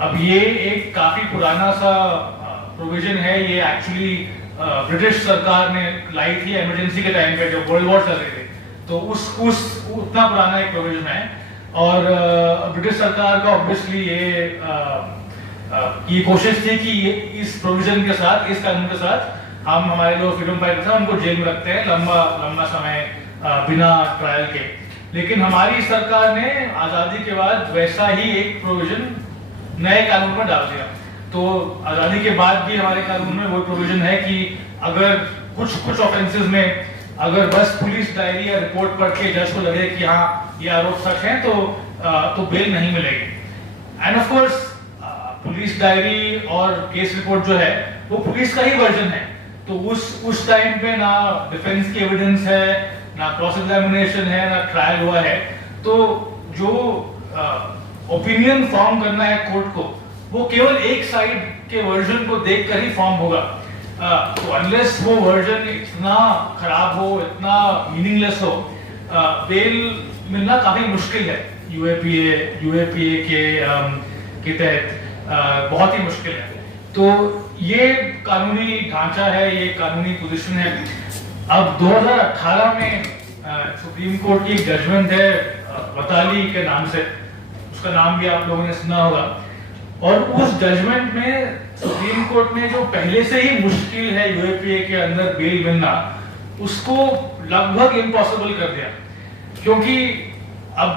अब ये एक काफी पुराना सा प्रोविजन है, ये एक्चुअली ब्रिटिश सरकार ने लाई थी इमरजेंसी के टाइम पे, जब वर्ल्ड वॉर चल रही थी, तो उतना पुराना एक प्रोविजन है। और ब्रिटिश सरकार का ऑब्वियसली ये कोशिश थी कि इस प्रोविजन के साथ, इस कानून के साथ, हम हमारे जो फ्रीडम फाइटर्स हैं उनको जेल में रखते हैं लंबा समय बिना ट्रायल के। लेकिन हमारी सरकार ने आजादी के बाद वैसा ही एक प्रोविजन नए कानून में डाल दिया। तो आजादी के बाद भी हमारे कानून में वो प्रोविजन है कि अगर कुछ ऑफेंसेस में अगर बस पुलिस डायरी या रिपोर्ट पढ़ के जज को लगे कि हाँ ये आरोप सच है, तो बेल नहीं मिलेगी। End of course police diary और केस रिपोर्ट जो है वो पुलिस का ही वर्जन है, तो उस टाइम पे ना डिफेंस की एविडेंस है, ना क्रॉस एग्जामिनेशन है, ना ट्रायल हुआ है। तो जो ओपिनियन फॉर्म करना है कोर्ट को, वो केवल एक साइड के वर्जन को देखकर ही फॉर्म होगा। तो अनलेस वो वर्जन इतना खराब हो, इतना मीनिंगलेस हो, बेल मिलना काफी मुश्किल है। यूएपीए के तहत बहुत ही मुश्किल है। तो ये कानूनी ढांचा है, ये कानूनी पोजीशन है। अब 2018 में सुप्रीम कोर्ट की जजमेंट है वताली के नाम से, उसका नाम भी आप लोगों ने सुना होगा। और उस जजमेंट में सुप्रीम कोर्ट ने जो पहले से ही मुश्किल है यूएपीए के अंदर बेल मिलना, उसको लगभग इम्पॉसिबल कर दिया। क्योंकि अब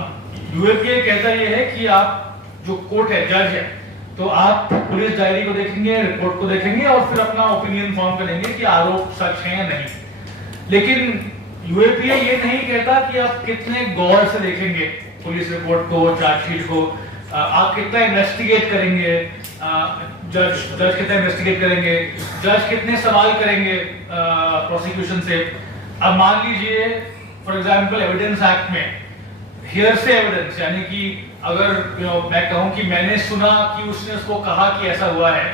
यूएपीए कहता यह है कि आप जो कोर्ट है, जज है, तो आप पुलिस डायरी को देखेंगे, रिपोर्ट को देखेंगे और फिर अपना ओपिनियन फॉर्म करेंगे कि आरोप सच है या नहीं। लेकिन यूएपीए ये नहीं कहता कि आप कितने गौर से देखेंगे पुलिस रिपोर्ट को, चार्जशीट को, आप कितना इन्वेस्टिगेट करेंगे, जज कितना इन्वेस्टिगेट करेंगे, जज कितने सवाल करेंगे प्रोसिक्यूशन से। अब मान लीजिए फॉर एग्जांपल एविडेंस एक्ट में हियरसे एविडेंस, यानी कि अगर मैं कहूं कि मैंने सुना कि उसने उसको कहा कि ऐसा हुआ है,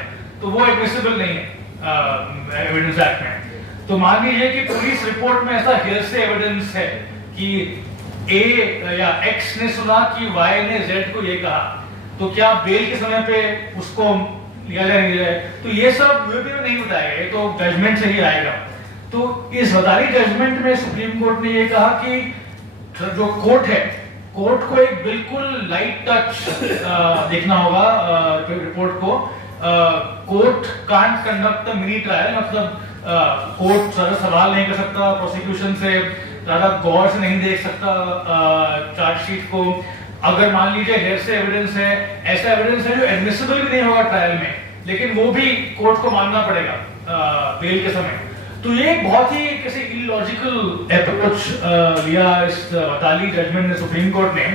तो वो एडमिसिबल नहीं है एविडेंस एक्ट में। तो मान लीजिए कि पुलिस रिपोर्ट में ऐसा हियरसे एविडेंस है कि ए या एक्स ने सुना कि वाई ने जेड को ये कहा, तो क्या बेल के समय पे उसको लिया जाएगा? तो ये सब यूएपीए में नहीं बताएगा, ये तो जजमेंट से ही आएगा। तो इस वताली जजमेंट में सुप्रीम कोर्ट ने ये कहा कि जो कोर्ट है, कोर्ट को एक बिल्कुल लाइट टच देखना होगा रिपोर्ट को। Court can't conduct mini trial, मतलब कोर्ट ज्यादा सवाल नहीं कर सकता प्रोसिक्यूशन से, ज्यादा गौर से नहीं देख सकता चार्जशीट को। अगर मान लीजिए हेयरसे एविडेंस है, ऐसा एविडेंस है जो एडमिसिबल भी नहीं होगा ट्रायल में, लेकिन वो भी कोर्ट को मानना पड़ेगा बेल के समय। तो ये एक बहुत ही किसी इलॉजिकल अप्रोच लिया इस वताली जजमेंट ने, सुप्रीम कोर्ट ने।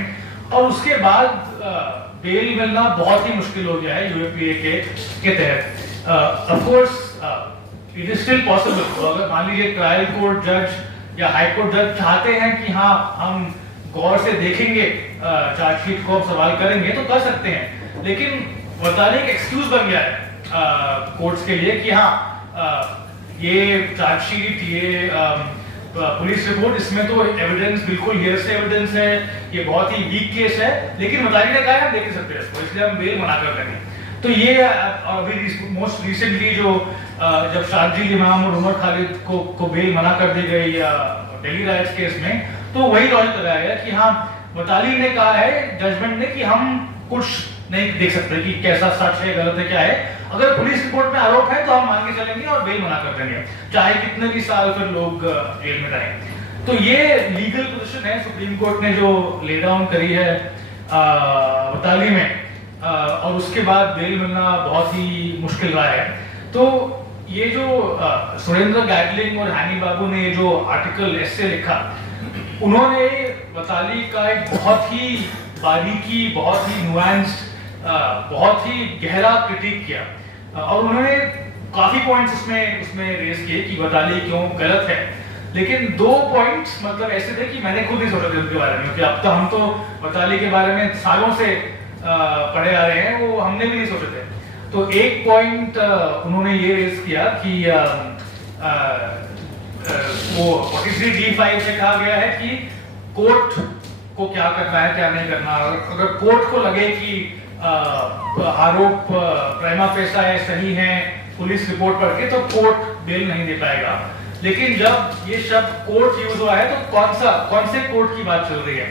और उसके बाद बेल मिलना बहुत ही मुश्किल हो गया है यूएपीए के तहत। Of course it is still possible. अगर मान लीजिए ट्रायल कोर्ट जज या हाई कोर्ट जज चाहते हैं कि हाँ हम गौर से देखेंगे चार्जशीट को, सवाल करेंगे, तो कर सकते हैं। लेकिन वताली एक एक्सक्यूज बन गया है कोर्ट्स के लिए कि हाँ ये चार्जशीट, ये पुलिस रिपोर्ट, इसमें तो एविडेंस बिल्कुल हियरसे एविडेंस है, ये बहुत ही वीक केस है, लेकिन वताली ने कहा हम देख नहीं सकते इसको, इसलिए हम बेल मना कर देंगे। तो ये अभी मोस्ट रिसेंटली जो जब शारजील इमाम और उमर खालिद को बेल मना कर दी गई दिल्ली राइट्स केस में, तो वही लॉजिक लगाया गया कि हाँ वताली ने कहा है जजमेंट ने कि हम कुछ नहीं देख सकते कि कैसा सच है, गलत है, क्या है। अगर पुलिस रिपोर्ट में आरोप है तो हम मान के चलेंगे और बेल मना कर देंगे, चाहे कितने भी साल फिर लोग जेल में रहें। तो ये लीगल पोजीशन है सुप्रीम कोर्ट ने जो ले डाउन करी है वताली में, और उसके बाद बेल मिलना बहुत ही मुश्किल रहा है। तो ये जो सुरेंद्र गैटलिंग और हैनी बाबू ने जो आर्टिकल एस्से लिखा, उन्होंने वताली का एक बहुत ही बारीकी, बहुत ही नुआंस्ड, बहुत ही गहरा क्रिटिक किया। और उन्होंने काफी पॉइंट्स उसमें रेज किए कि वताली क्यों गलत है। लेकिन 2 पॉइंट्स मतलब ऐसे थे कि मैंने खुद नहीं सोचा था उनके बारे में, क्योंकि अब तो हम तो वताली के बारे में सालों से पढ़े आ रहे हैं, वो हमने भी नहीं सोचे थे। तो एक पॉइंट उन्होंने ये रेज किया कि वो 43D5 से कहा गया है कि कोर्ट को क्या करना है, क्या नहीं करना। अगर कोर्ट को लगे कि आरोप प्राइमा फेसा है, सही है, पुलिस रिपोर्ट पढ़ के, तो कोर्ट बेल नहीं दे पाएगा। लेकिन जब ये शब्द कोर्ट यूज हुआ है तो कौन से कोर्ट की बात चल रही है?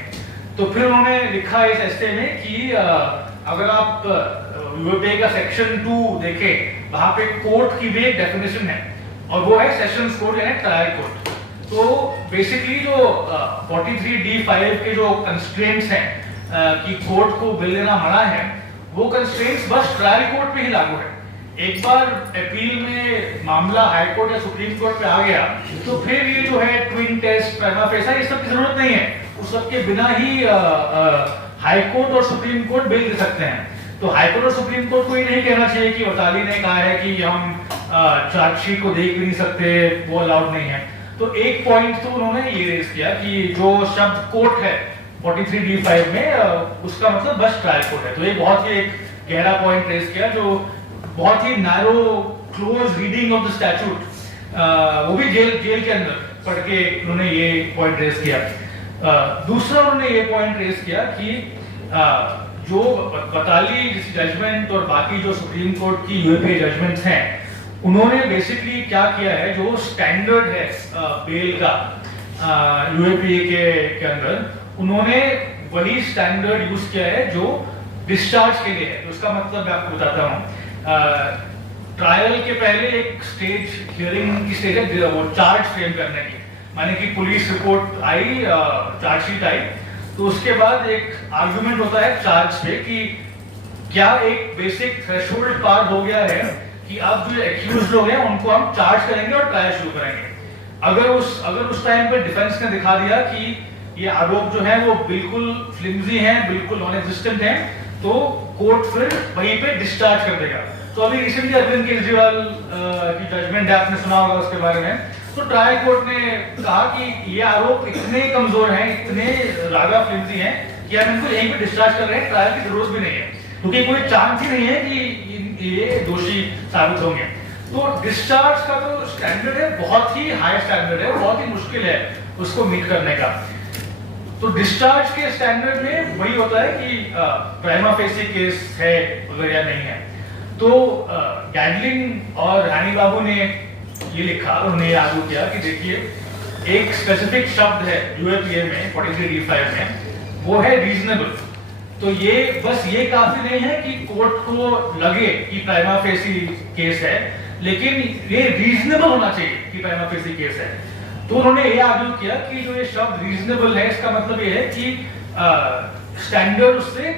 तो फिर उन्होंने लिखा इस एस्से में कि अगर आप यूएपीए का सेक्शन 2 देखें, वहां पे कोर्ट की भी एक डेफिनेशन है, और वो है सेशंस कोर्ट यानी ट्रायल कोर्ट। तो बेसिकली जो 43D5 के जो कंस्ट्रेंट्स हैं कि कोर्ट को बिल देना मना है, वो कंस्ट्रेंट्स बस ट्रायल कोर्ट पे ही लागू है। एक बार अपील में मामला हाई कोर्ट या सुप्रीम कोर्ट पे आ गया, तो फिर ये जो है ट्विन टेस्ट, प्राइमा फेसा, ये सब की जरूरत नहीं है। उस सब के बिना ही हाई कोर्ट और सुप्रीम कोर्ट बिल दे सकते हैं। तो हाई कोर्ट और सुप्रीम कोर्ट को ये नहीं कहना चाहिए कि वताली ने कहा है कि हम चार्जशीट को देख भी नहीं सकते, वो अलाउड नहीं है। तो एक पॉइंट तो उन्होंने ये रेज किया कि जो शब्द कोर्ट है 43D5 में, उसका मतलब बस ट्रायल कोर्ट है। तो ये बहुत ही एक गहरा पॉइंट रेज किया, जो बहुत ही narrow close reading of the statute, वो भी जेल के अंदर पढ़ के उन्होंने ये पॉइंट रेज किया। दूसरा उन्होंने ये पॉइंट रेज किया कि जो बताली जजमेंट और बाकी जो सुप्रीम कोर्ट की यूएपीए जजमेंट्स हैं, उन्होंने बेसिकली क्या किया है, जो स्टैंडर्ड है बेल का यूएपीए के अंदर, उन्होंने वही स्टैंडर्ड यूज किया है जो डिस्चार्ज के लिए है। उसका मतलब मैं आपको बताता हूँ। ट्रायल के पहले एक स्टेज हियरिंग की स्टेज है, वो चार्ज फ्रेम करने की, माने कि पुलिस रिपोर्ट आई, चार्जशीट आई, तो उसके बाद एक आर्गुमेंट होता है चार्ज पे कि क्या एक बेसिक थ्रेशोल्ड पार हो गया है कि अब जो एक्यूज्ड लोग हैं उनको हम चार्ज करेंगे और ट्रायल शुरू करेंगे। अगर उस टाइम पे डिफेंस ने दिखा दिया कि ये आरोप जो है वो बिल्कुल फ्लिम्जी हैं, बिल्कुल नॉन एग्जिस्टेंट हैं, तो कोर्ट फिर वहीं पे डिस्चार्ज कर देगा। तो अभी रिसेंटली अरविंद केजरीवाल की जजमेंट है, आपने सुना होगा उसके बारे में। तो ट्रायल कोर्ट ने कहा कि ये आरोप इतने कमजोर हैं, इतने रागा फ्लिम्जी हैं कि हम इनको यहीं पे डिस्चार्ज कर रहे हैं, ट्रायल की जरूरत भी नहीं है, क्योंकि कोई चांस ही नहीं है कि ये दोषी साबित होंगे। तो डिस्चार्ज का जो स्टैंडर्ड है बहुत ही हाई स्टैंडर्ड है, बहुत ही मुश्किल है उसको मीट करने का। तो डिस्चार्ज के स्टैंडर्ड में वही होता है कि प्राइमा फेसी केस है अगर या नहीं है। तो गैडलिंग और रानी बाबू ने ये लिखा, उन्होंने ये आर्ग्यू किया कि देखिए एक स्पेसिफिक शब्द है यूएपीए में 43D5 में, वो है रीजनेबल। तो ये बस ये काफी नहीं है कि कोर्ट को लगे कि प्राइमा फेसी केस है, लेकिन ये रीजनेबल होना चाहिए कि प्राइमा फेसी केस है। तो उन्होंने ये आर्ग्यू किया कि जो ये शब्द रीजनेबल है, इसका मतलब ये है कि स्टैंडर्ड उससे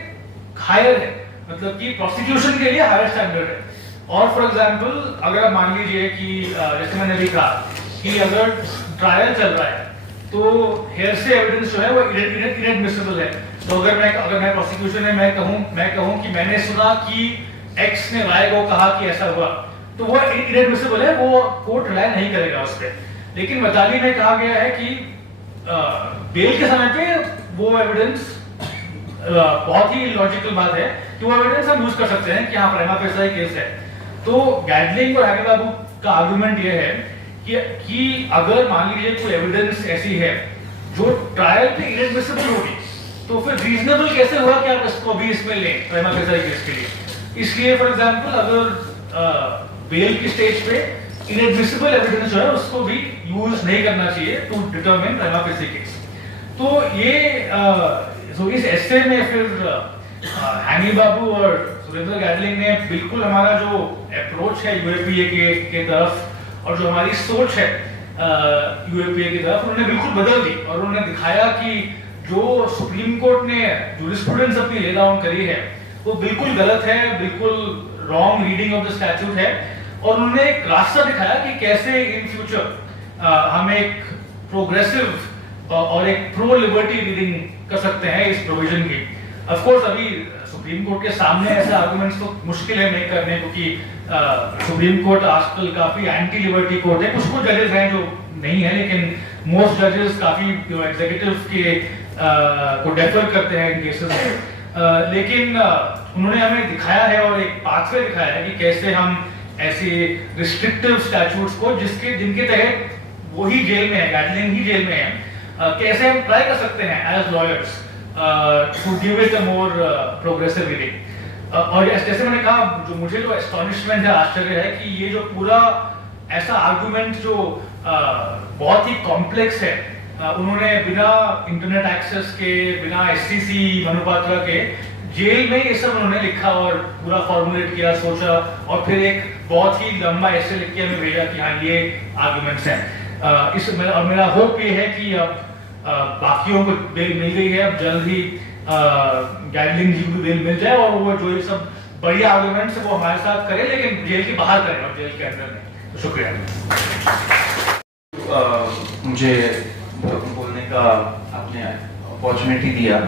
हायर है, मतलब कि प्रोसिक्यूशन के लिए हायर स्टैंडर्ड है। और फॉर एग्जांपल अगर आप मान लीजिए कि जैसे मैंने भी कहा कि अगर ट्रायल चल रहा है तो हेयरसे एविडेंस जो है वो इनएडमिसिबल है। तो अगर मैं प्रोसिक्यूशन में मैं कहूं कि मैंने सुना कि एक्स ने राय को कहा कि ऐसा हुआ, तो वो इनएडमिसिबल है, वो कोर्ट रिलाय नहीं करेगा उस पर। लेकिन बताली में कहा गया है कि बेल के समय पे वो एविडेंस बहुत ही लॉजिकल बात है कि वो एविडेंस हम यूज कर सकते हैं कि हाँ प्राइमा फेसी केस है। तो गैडलिंग और हैरी बाबू का आर्गुमेंट ये है कि अगर मान लीजिए कोई एविडेंस ऐसी है जो ट्रायल पे इनएडमिसिबल होगी, तो फिर रीजनेबल कैसे हुआ कि आप इसको भी इसमें लें प्राइमा फेसी केस के लिए। इसलिए फॉर एग्जांपल अगर बेल की स्टेज पे इनएडमिसिबल एविडेंस जो है उसको भी यूज नहीं करना चाहिए to determine prima facie case. तो ये तो इस एस्से में फिर हैनी बाबू और सुरेंद्र गैडलिंग ने बिल्कुल हमारा जो अप्रोच है यूएपीए के तरफ और जो हमारी सोच है यूएपीए की तरफ, उन्होंने बिल्कुल बदल दी और उन्होंने दिखाया कि जो सुप्रीम कोर्ट ने जूरिस्प्रूडेंस अपनी ले डाउन करी है वो बिल्कुल गलत है, बिल्कुल wrong reading of the statute है। और उन्होंने एक रास्ता दिखाया कि कैसे इन फ्यूचर हम एक प्रोग्रेसिव और एक प्रो लिबर्टी रीडिंग कर सकते हैं इस प्रोविजन की। ऑफ कोर्स अभी सुप्रीम कोर्ट के सामने ऐसे आर्गुमेंट्स तो मुश्किल है मेक करने, क्योंकि सुप्रीम कोर्ट आजकल काफी एंटी लिबर्टी कोर्ट है। कुछ जजेस हैं जो नहीं है, लेकिन मोस्ट जजेस काफी एग्जीक्यूटिव के को डेफर करते हैं इन केसेस में। लेकिन उन्होंने हमें दिखाया है और एक पाथवे दिखाया है कि कैसे हम ऐसे रिस्ट्रिक्टिव स्टैट्यूट्स को जिनके तहत वही जेल में है, गैडलिंग ही जेल में है, कैसे हम ट्राई कर सकते हैं as lawyers to give it a more progressive reading. और जैसे मैंने कहा, जो मुझे जो एस्टोनिशमेंट है, आश्चर्य है कि ये जो पूरा ऐसा आर्गुमेंट जो बहुत ही कॉम्प्लेक्स है, उन्होंने बिना इंटरनेट एक्सेस के, बिना एससीसी मनुपात्रा के जेल में ये सब उन्होंने लिखा और पूरा फॉर्मुलेट किया, सोचा और फिर एक बहुत ही लंबा ऐसे लिख के हमें भेजा कि हाँ ये आर्गुमेंट्स हैं। और मेरा होप ये है कि अब बाकियों को बेल मिल गई है, अब जल्द ही गैडलिंग जी को बेल मिल जाए और वो जो ये सब बढ़िया आर्गुमेंट्स है वो हमारे साथ करे, लेकिन जेल के बाहर करें और जेल के अंदर नहीं। तो शुक्रिया। मुझे बोलने का आपने अपॉर्चुनिटी दिया।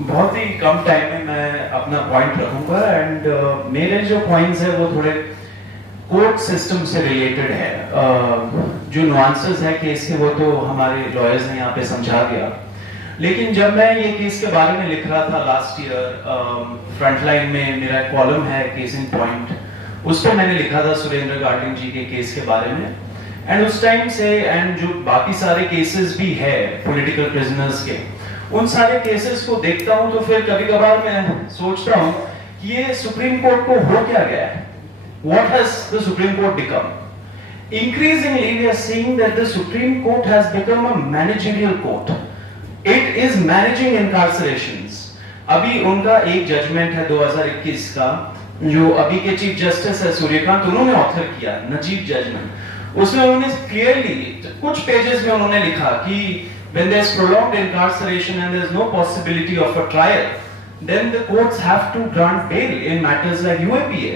बहुत ही कम टाइम में मैं अपना पॉइंट रखूंगा एंड मेरे जो पॉइंट्स है वो थोड़े कोर्ट सिस्टम से रिलेटेड है। जो नुआंसेस है केस के वो तो हमारे लॉयर्स ने यहाँ पे समझा दिया, लेकिन जब मैं ये केस के बारे में लिख रहा था लास्ट ईयर, फ्रंटलाइन में मेरा कॉलम है केस इन पॉइंट, उस पर मैंने लिखा था सुरेंद्र गार्लिन जी के केस के बारे में। एंड उस टाइम से, एंड जो बाकी सारे केसेस भी है पॉलिटिकल प्रिजनर्स के, उन सारे केसेस को देखता हूं तो फिर कभी कभार मैं सोचता हूं कि ये सुप्रीम कोर्ट को हो क्या गया है, what has the Supreme court become. Increasingly we are seeing that the Supreme Court has become a managerial court. It is managing incarcerations. अभी उनका एक जजमेंट है 2021 का, जो अभी के चीफ जस्टिस है सूर्यकांत, उन्होंने ऑथर किया, नजीब जजमेंट। उसमें उन्होंने क्लियरली कुछ पेजेस में उन्होंने लिखा कि when there is prolonged incarceration and there is no possibility of a trial, then the courts have to grant bail in matters like UAPA,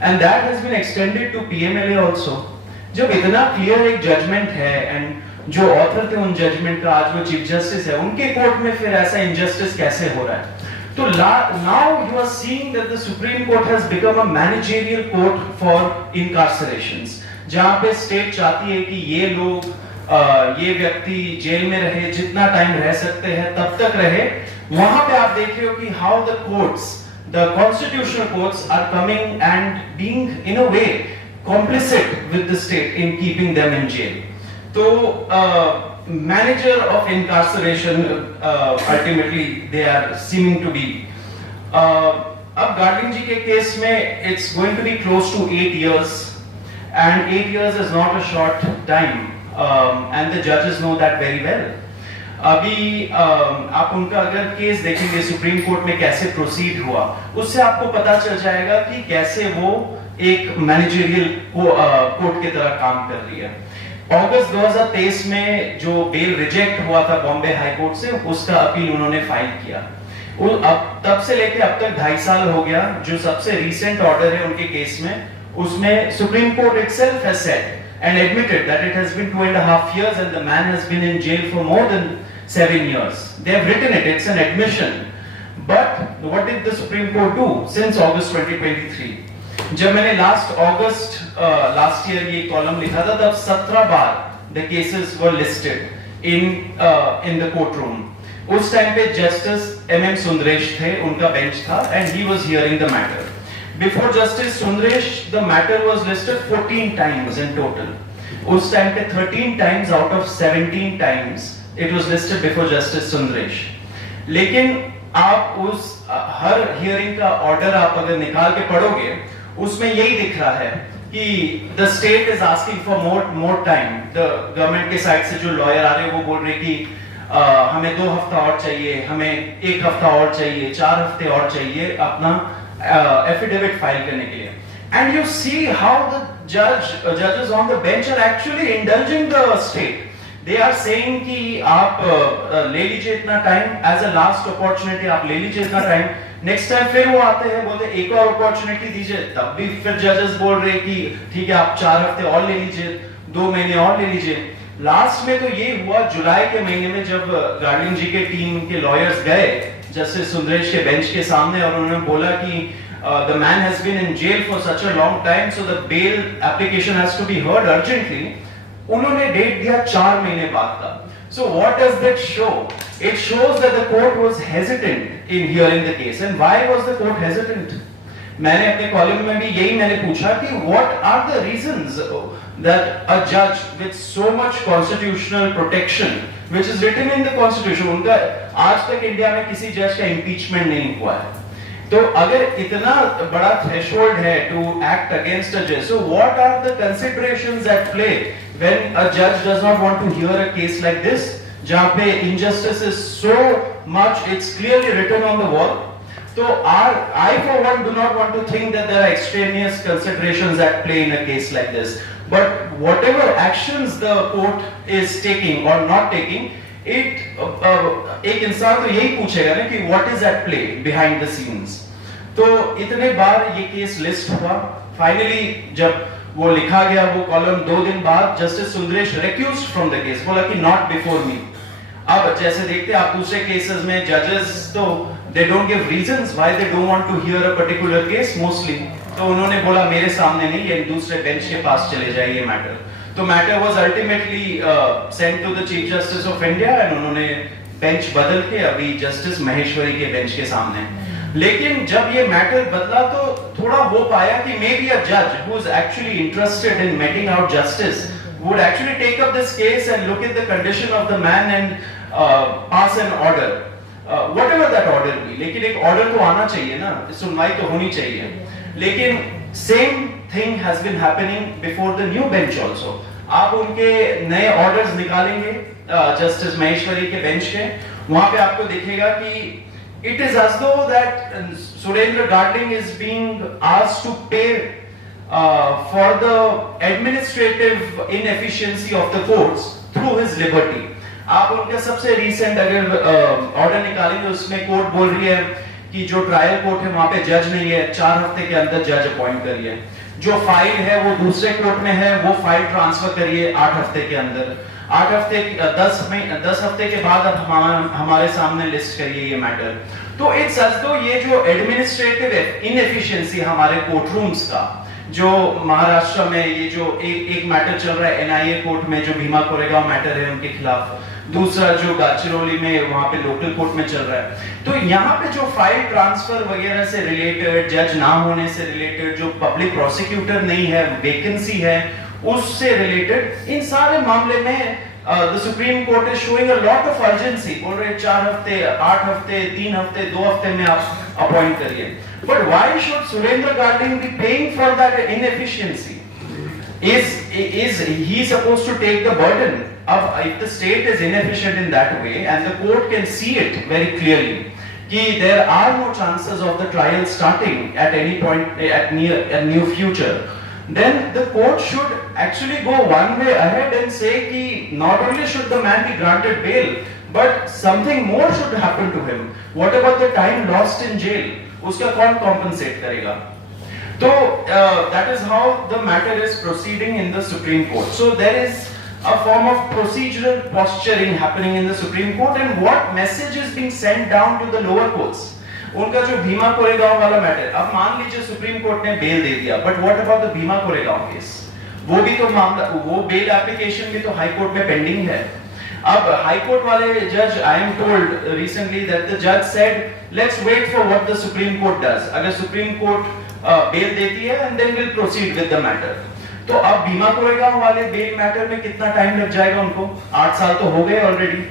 and that has been extended to PMLA also. जब इतना clear एक judgement है, and जो author थे उन judgement का आज वो चीफ जस्टिस है, उनके कोर्ट में फिर ऐसा इनजस्टिस कैसे हो रहा है? तो now you are seeing that the Supreme Court has become a managerial court for incarcerations, जहां पे स्टेट चाहती है कि ये लोग ये व्यक्ति जेल में रहे, जितना टाइम रह सकते हैं तब तक रहे। वहां पे आप देख रहे हो कि how the courts, the constitutional courts are coming and being in a way complicit with the state in keeping them in jail. So manager of incarceration ultimately they are seeming to be. अब गार्लिन जी के case में it's going to be close to 8 years, and 8 years is not a short time, and the judges know that very well. अभी आप उनका अगर case देखेंगे supreme court में कैसे प्रोसीड हुआ, उससे आपको पता चल जाएगा कि कैसे वो एक मैनेजरियल कोर्ट की तरह काम कर रही है। अगस्त 2023 में जो बेल रिजेक्ट हुआ था बॉम्बे हाई कोर्ट से, उसका अपील उन्होंने फाइल किया। अब तब से लेके अब तक 2.5 साल हो गया। जो सबसे रीसेंट ऑर्डर है उनके केस में, उसमें Supreme Court itself has said and admitted that it has been 2.5 years and the man has been in jail for more than 7 years. They have written it, it's an admission. But what did the Supreme Court do since August 2023? जब मैंने last year ये column लिखा था, तब 17 बार the cases were listed in the court room. उस time पे Justice MM Sundaresh थे, उनका बेंच था, and he was hearing the matter. Before Justice Sundaresh the matter was listed 14 times in total. उस टाइम पे 13 times out of 17 times it was listed before Justice Sundaresh. लेकिन आप उस हर हियरिंग का ऑर्डर आप अगर निकाल के पढ़ोगे, उसमें यही दिख रहा है कि the state is asking for more time. The government के साइड से जो लॉयर आ रहे हैं वो बोल रहे कि हमें 2 हफ्ता और चाहिए, हमें 1 हफ्ता और चाहिए, 4 हफ्ते और चाहिए अपना एफिडेविट फाइल करने के लिए। And you see how the जजेस on the bench are actually indulging the state. They are saying कि आप ले लीजिए इतना time, as a last opportunity आप ले लीजिए इतना टाइम। नेक्स्ट टाइम फिर वो आते हैं, बोलते एक और अपॉर्चुनिटी दीजिए, तब भी फिर जजेस बोल रहे कि ठीक है आप 4 हफ्ते और ले लीजिए, 2 महीने और ले लीजिए। लास्ट में तो ये हुआ जुलाई के महीने में, जब गार्लिन जी के टीम के लॉयर्स गए जस्टिस सुंदरेश के बेंच के सामने और उन्होंने बोला कि the man has been in jail for such a long time, so the bail application has to be heard urgently. उन्होंने डेट दिया 4 महीने बाद का। So what does that show? It shows that the court was hesitant in hearing the case. And why was the court hesitant? मैंने अपने column में भी यही मैंने पूछा कि what are the reasons that a judge with so much constitutional protection, which is written in the constitution, उनका आज तक इंडिया में किसी जज का impeachment नहीं हुआ है, तो अगर इतना बड़ा थ्रेशोल्ड है टू एक्ट अगेंस्ट अ जज, so what are the considerations at play when a जज does not want to here a case like this, जहां पे injustice is so much, it's clearly written on the wall. So I for one do not want to think that there are extraneous considerations at play in a case like this. But whatever actions the court is taking or not taking, एक इंसान तो यही पूछेगा ना कि what is at play behind the scenes. तो इतने बार ये केस लिस्ट हुआ, फाइनली जब वो लिखा गया वो कॉलम 2 दिन बाद Justice Sundaresh recused from the case, बोला कि not before me. अब जैसे देखते हैं आप दूसरे केसेस में जजेस तो they don't give reasons why they don't want to hear a particular case mostly, तो उन्होंने बोला मेरे सामने नहीं, ये दूसरे बेंच के पास चले जाइए ये मैटर। तो matter was ultimately sent to the Chief Justice of India and उन्होंने बेंच बदल के अभी जस्टिस महेश्वरी के बेंच के सामने। लेकिन जब ये मैटर बदला तो थोड़ा होप आया कि मे बी अ जज who is actually interested in mating out justice would actually take up this case and look at the condition of the man and pass an order, whatever that order be। लेकिन एक order तो आना चाहिए ना, सुनवाई तो होनी चाहिए। लेकिन same thing has been happening before the new bench also। आप उनके नए orders निकालेंगे जस्टिस महेश्वरी के बेंच के, वहां पे आपको दिखेगा कि it is as though that Surendra Gadling is being asked to pay for the administrative inefficiency of the courts through his liberty। आप उनका सबसे recent अगर ऑर्डर निकालेंगे उसमें कोर्ट बोल रही है कि जो ट्रायल कोर्ट है वहां पे जज नहीं है, 4 हफ्ते के अंदर जज अपॉइंट करिए। जो फाइल है वो दूसरे कोर्ट में है, वो फाइल ट्रांसफर करिए 8 हफ्ते के अंदर। 8 हफ्ते 10 हफ्ते के बाद अब हमारे सामने लिस्ट करिए ये मैटर। तो इट्स एज दो ये जो एडमिनिस्ट्रेटिव इनएफिशिएंसी हमारे कोर्ट रूम्स का, जो महाराष्ट्र में ये जो एक मैटर चल रहा है एनआईए कोर्ट में जो भीमा कोरेगांव मैटर है उनके खिलाफ, दूसरा जो गडचिरोली में वहां पे लोकल कोर्ट में चल रहा है। तो यहाँ पे जो फाइल ट्रांसफर वगैरह से रिलेटेड, जज ना होने से रिलेटेड, जो पब्लिक प्रोसिक्यूटर नहीं है, वैकेंसी है, उससे रिलेटेड इन सारे मामले में the Supreme Court is showing a lot of urgency। बोल रहे 4 हफ्ते, 8 हफ्ते, 3 हफ्ते, 2 हफ्ते में आप अपॉइंट करिए। But why should Surendra Gadling be paying for that inefficiency? Is he supposed to take the burden? If the state is inefficient in that way and the court can see it very clearly, कि there are no chances of the trial starting at any point at near future, then the court should actually go one way ahead and say कि not only should the man be granted bail, but something more should happen to him। What about the time lost in jail? उसका कौन compensate करेगा? तो that is how the matter is proceeding in the Supreme Court। So there is a form of procedural posturing happening in the Supreme Court, and what message is being sent down to the lower courts? उनका जो भीमा कोरेगांव वाला matter, अब मान लीजिए supreme court ने bell दे दिया, but what about the Bhima Koregaon case? वो भी तो मामला, वो बेल एप्लीकेशन भी तो हाई कोर्ट में पेंडिंग है। अब हाई कोर्ट वाले जज, I am told recently that the जज said let's wait for what the Supreme Court does. अगर सुप्रीम कोर्ट बेल देती है and then will proceed with the matter. तो अब भीमा कोरेगांव वाले बेल मैटर में कितना टाइम लग जाएगा उनको? 8 साल तो हो गए already.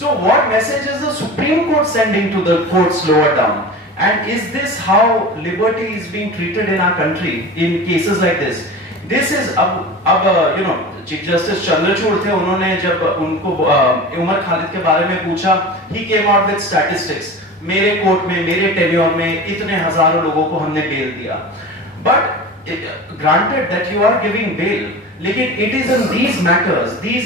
So what message is the Supreme Court sending to the courts lower down? And is this how liberty is being treated in our country in cases like this? This is अब you know Chief Justice Chandrachud थे, उन्होंने जब उनको उमर खालिद के बारे में पूछा, he came out with statistics। मेरे कोर्ट में, मेरे टेन्योर में इतने हजारों लोगों को हमने बेल दिया। But granted that you are giving bail, लेकिन it is in these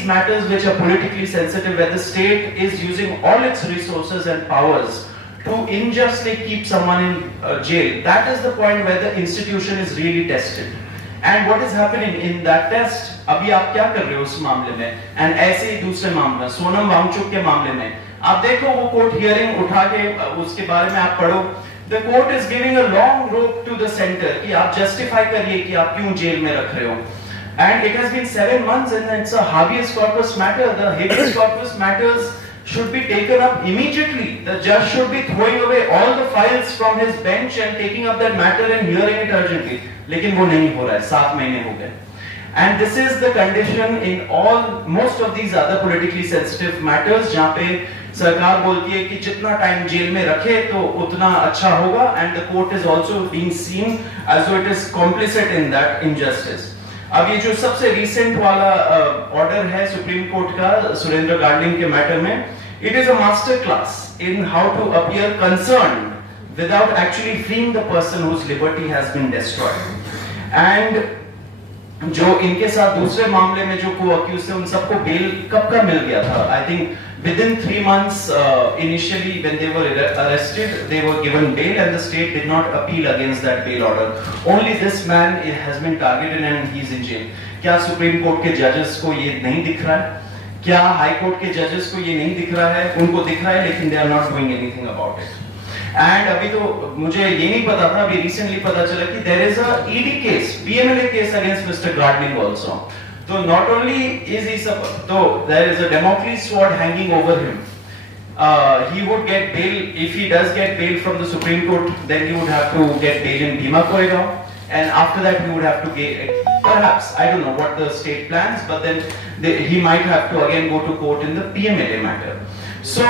matters which are politically sensitive, where the state is using all its resources and powers to unjustly keep someone in jail, that is the point where the institution is really tested। And what is happening in that test? अभी आप क्या कर रहे हो उस मामले में? And ऐसे ही दूसरे मामले, सोनम वांगचुक के मामले में आप देखो, वो कोर्ट हियरिंग उठा के उसके बारे में आप पढ़ो, the court is giving a long rope to the center कि आप justify करिए कि आप क्यों जेल में रख रहे हो। And it has been 7 months and it's a habeas corpus matter। The habeas corpus matters should be taken up immediately। The judge should be throwing away all the files from his bench and taking up that matter and hearing it urgently। लेकिन वो नहीं हो रहा है, 7 महीने हो गए। And this is the condition in most of these other politically sensitive matters, जहाँ पे सरकार बोलती है कि जितना टाइम जेल में रखे तो उतना अच्छा होगा, and the court is also being seen as though it is complicit in that injustice। अब ये जो सबसे recent वाला ऑर्डर है सुप्रीम कोर्ट का सुरेंद्र गार्डलिंग के मैटर में, it is a master class in how to appear concerned without actually freeing the person whose liberty has been destroyed। And जो इनके साथ दूसरे मामले में जो को अक्यूज थे उन सबको बेल कब का मिल गया था? I think within 3 months initially when they were arrested they were given bail and the state did not appeal against that bail order। Only this man has been targeted and he is in jail। क्या supreme court के जजेस को ये नहीं दिख रहा है? क्या हाई कोर्ट के जजेस को ये नहीं दिख रहा है? उनको दिख रहा है लेकिन they are not doing anything about it। And अभी तो मुझे ये नहीं पता था, अभी रिसेंटली पता चला कि there is a ED case, PMLA case against mister Gadling also. तो नॉट ओनली इज ही सब, तो there is a democracy sword hanging over him. he would get bail. If he does get bail from the Supreme Court, then he would have to get bail in Bhima Koregaon, and after that he would have to get, perhaps, I don't know what the state plans, but then he might have to again go to court in the PMLA matter. So,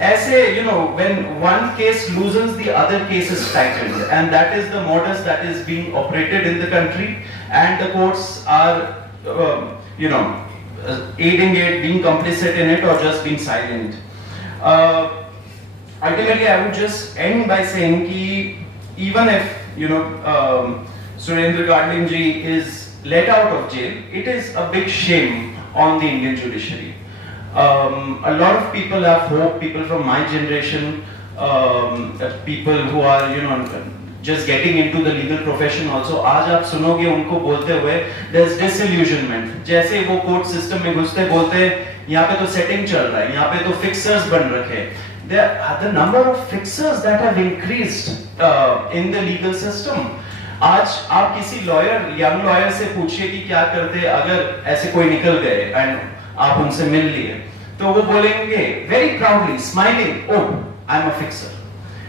ऐसे, when one case loosens, the other case is tightened, and that is the modus that is being operated in the country, and the courts are, aiding it, being complicit in it, or just being silent. Ultimately, I would just end by saying that even if, Surendra Gadling ji is let out of jail, it is a big shame on the Indian judiciary. A lot of people have hope, people from my generation, people who are, just getting into the legal profession also. आज आप सुनोगे उनको बोलते हुए, there's disillusionment. जैसे वो court system में घुसते बोलते हैं, यहाँ पे तो setting चल रहा है, यहाँ पे तो fixers बन रखे. The number of fixers that have increased in the legal system. आज आप किसी lawyer, young lawyer से पूछिए कि क्या करते अगर ऐसे कोई निकल गए and आप उनसे मिल लिए, तो वो बोलेंगे very proudly, smiling, oh, I'm a fixer.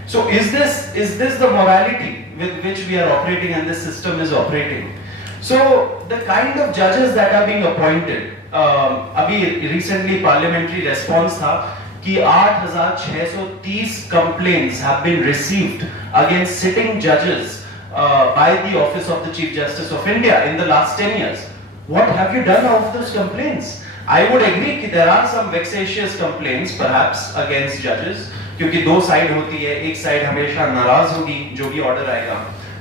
So is this the morality with which we are operating and this system is operating? So the kind of judges that are being appointed, अभी recently parliamentary response था कि 8,630 complaints have been received against sitting judges by the Office of the Chief Justice of India in the last 10 years. What have you done of those complaints? I would agree that there are some vexatious complaints perhaps against judges, क्योंकि दो side होती है, एक side हमेशा नाराज होगी जो भी ऑर्डर आएगा.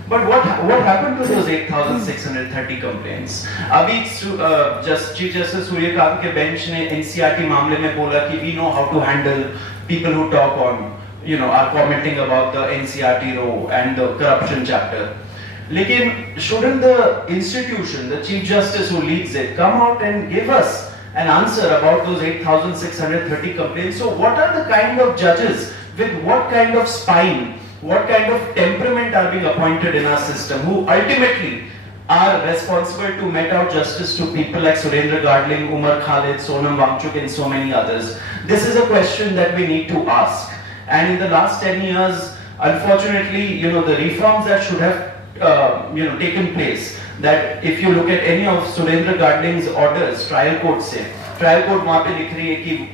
But what happened to those 8,630 complaints? अभी Chief Justice सूर्यकांत के बेंच ने NCRT मामले में बोला कि we know how to handle people who talk on, are commenting about the NCRT row and the corruption chapter. लेकिन shouldn't the institution, the Chief Justice who leads it, come out and give us an answer about those 8,630 complaints? So what are the kind of judges with what kind of spine, what kind of temperament are being appointed in our system, who ultimately are responsible to mete out justice to people like Surendra Gadling, Umar Khalid, Sonam Wangchuk and so many others? This is a question that we need to ask. And in the last 10 years, unfortunately, the reforms that should have taken place, that if you look at any of Surendra Gadling's orders, trial court से, trial court वहाँ पे लिख रही है कि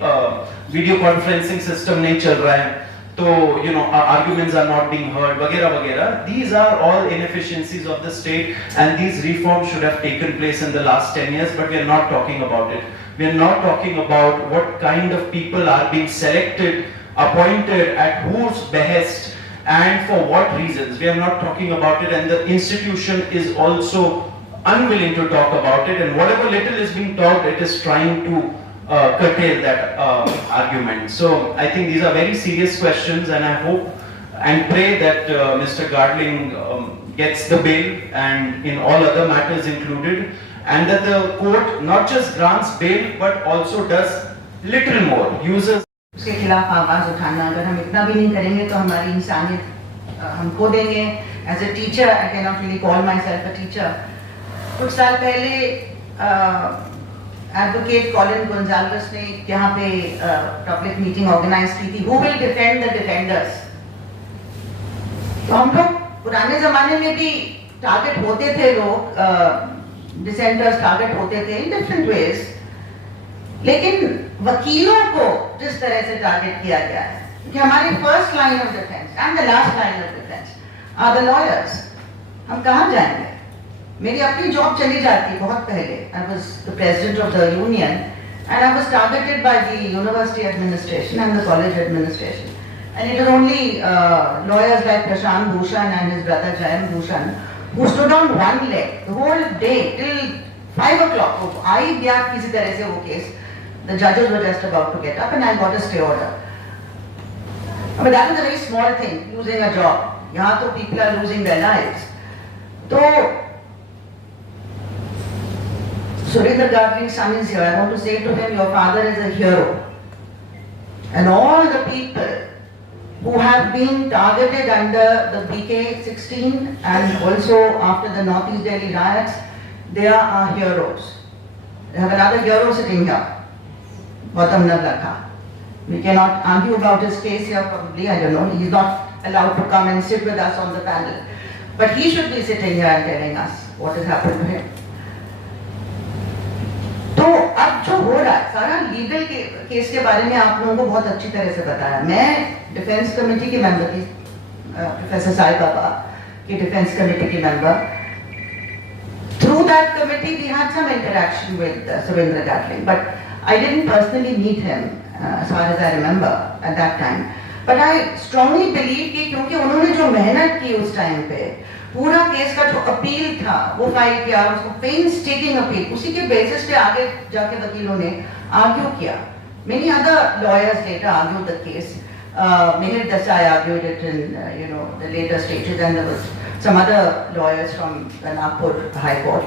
video conferencing system नहीं चल रहा है, तो arguments are not being heard, वगैरह वगैरह. These are all inefficiencies of the state, and these reforms should have taken place in the last 10 years, but we are not talking about it. We are not talking about what kind of people are being selected, appointed, at whose behest, and for what reasons. We are not talking about it, and the institution is also unwilling to talk about it, and whatever little is being talked, it is trying to curtail that argument. So I think these are very serious questions, and I hope and pray that Mr. Gadling gets the bail, and in all other matters included, and that the court not just grants bail but also does little more, uses उसके खिलाफ आवाज उठाना. अगर हम इतना भी नहीं करेंगे तो हमारी इंसानियत हम खो देंगे. As a teacher, I can not really call my self a teacher. कुछ साल पहले एडवोकेट कॉलिन गोंजाल्वेस ने यहाँ पे पब्लिक मीटिंग ऑर्गेनाइज की थी, who will defend the defenders. तो हम लोग पुराने जमाने में भी टारगेट होते थे, लोग डिसेंटर्स टारगेट होते थे इन डिफरेंट वेज, लेकिन वकीलों को जिस तरह से टारगेट किया गया है, कि हमारी first line of defence and the last line of defence are the lawyers. हम कहाँ जाएंगे? मेरी अपनी जॉब चली जाती बहुत पहले. I was the president of the union and I was targeted by the university administration and the college administration, and it was only lawyers like Prashant Bhushan and his brother Jayant Bhushan who stood on one leg the whole day till 5 o'clock. आई गया किसी तरह से वो case. The judges were just about to get up and I got a stay order. I mean, that was a very small thing, losing a job. यहाँ तो people are losing their lives. तो Surendra Gadling's son is here. I want to say to him, your father is a hero. And all the people who have been targeted under the BK16 and also after the Northeast Delhi riots, they are our heroes. We have another hero sitting here, Gautam Navlakha. We cannot argue about his case here probably, I don't know. He's not allowed to come and sit with us on the panel. But he should be sitting here and telling us what has happened to him. तो अब जो हो रहा है सारा legal case के बारे में आप लोगों को बहुत अच्छी तरह से बताया. मैं डिफेंस कमेटी की मेंबर थी, प्रोफेसर साई बाबा की डिफेंस कमेटी की member. Through that committee we had some interaction with Surendra Gatling, but I didn't personally meet him as far as I remember at that time. But I strongly believe कि क्योंकि उन्होंने जो मेहनत की उस time पे, पूरा केस का जो अपील था वो फाइल किया, उसको पेनस्टेकिंग अपील, उसी के बेसिस पे आगे जाके वकीलों ने आर्ग्यू किया. Many other lawyers later argued the case. Mihir Desai argued it in the later stages, and there was some other lawyers from the Nagpur High Court.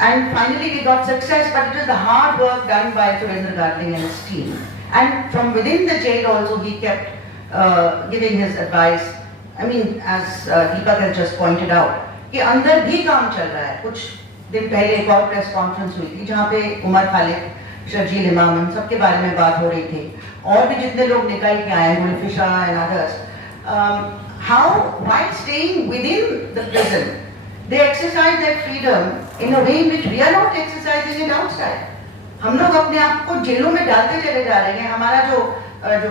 And finally we got success, but it was the hard work done by Surendra Gatling and his team. And from within the jail also he kept giving his advice. I mean, as Deepak has just pointed out, कि अंदर भी काम चल रहा है. कुछ दिन पहले एक और प्रेस कॉन्फ्रेंस हुई थी जहाँ पे उमर खालिद, शर्जील इमाम, इन सब के बारे में बात हो रही थी, और भी जितने लोग निकल के आए, Gulfisha and others. How, while staying within the prison, they exercise their freedom in a way in which we are not exercising it outside. हम लोग अपने आप को जेलों में डालते चले जा रहे हैं. हमारा जो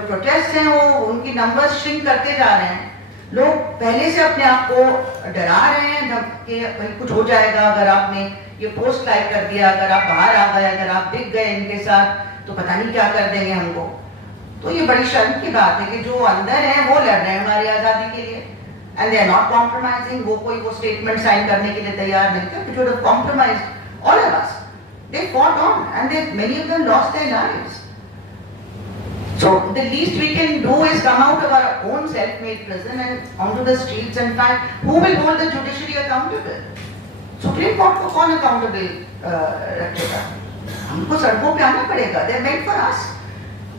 प्रोटेस्ट हैं वो उनकी नंबर्स श्रिंक करते जा रहे हैं. लोग पहले से अपने आप को डरा रहे हैं कि कुछ हो जाएगा अगर आपने ये पोस्ट लाइक कर दिया, अगर आप बाहर आ गए, अगर आप दिख गए इनके साथ तो पता नहीं क्या कर देंगे हमको. तो ये बड़ी शर्म की बात है कि जो अंदर हैं वो लड़ रहे हैं हमारी आज़ादी के लिए, and they are not compromising. वो स्टेटमेंट साइन करने के लिए तैयार नहीं थे, which would have compromised all of us. They fought on, and many of them lost their lives. So the least we can do is come out of our own self-made prison and onto the streets and find who will hold the judiciary accountable. Supreme Court को कौन accountable रखेगा? हमको सड़कों पे आना पड़ेगा. They are meant for us.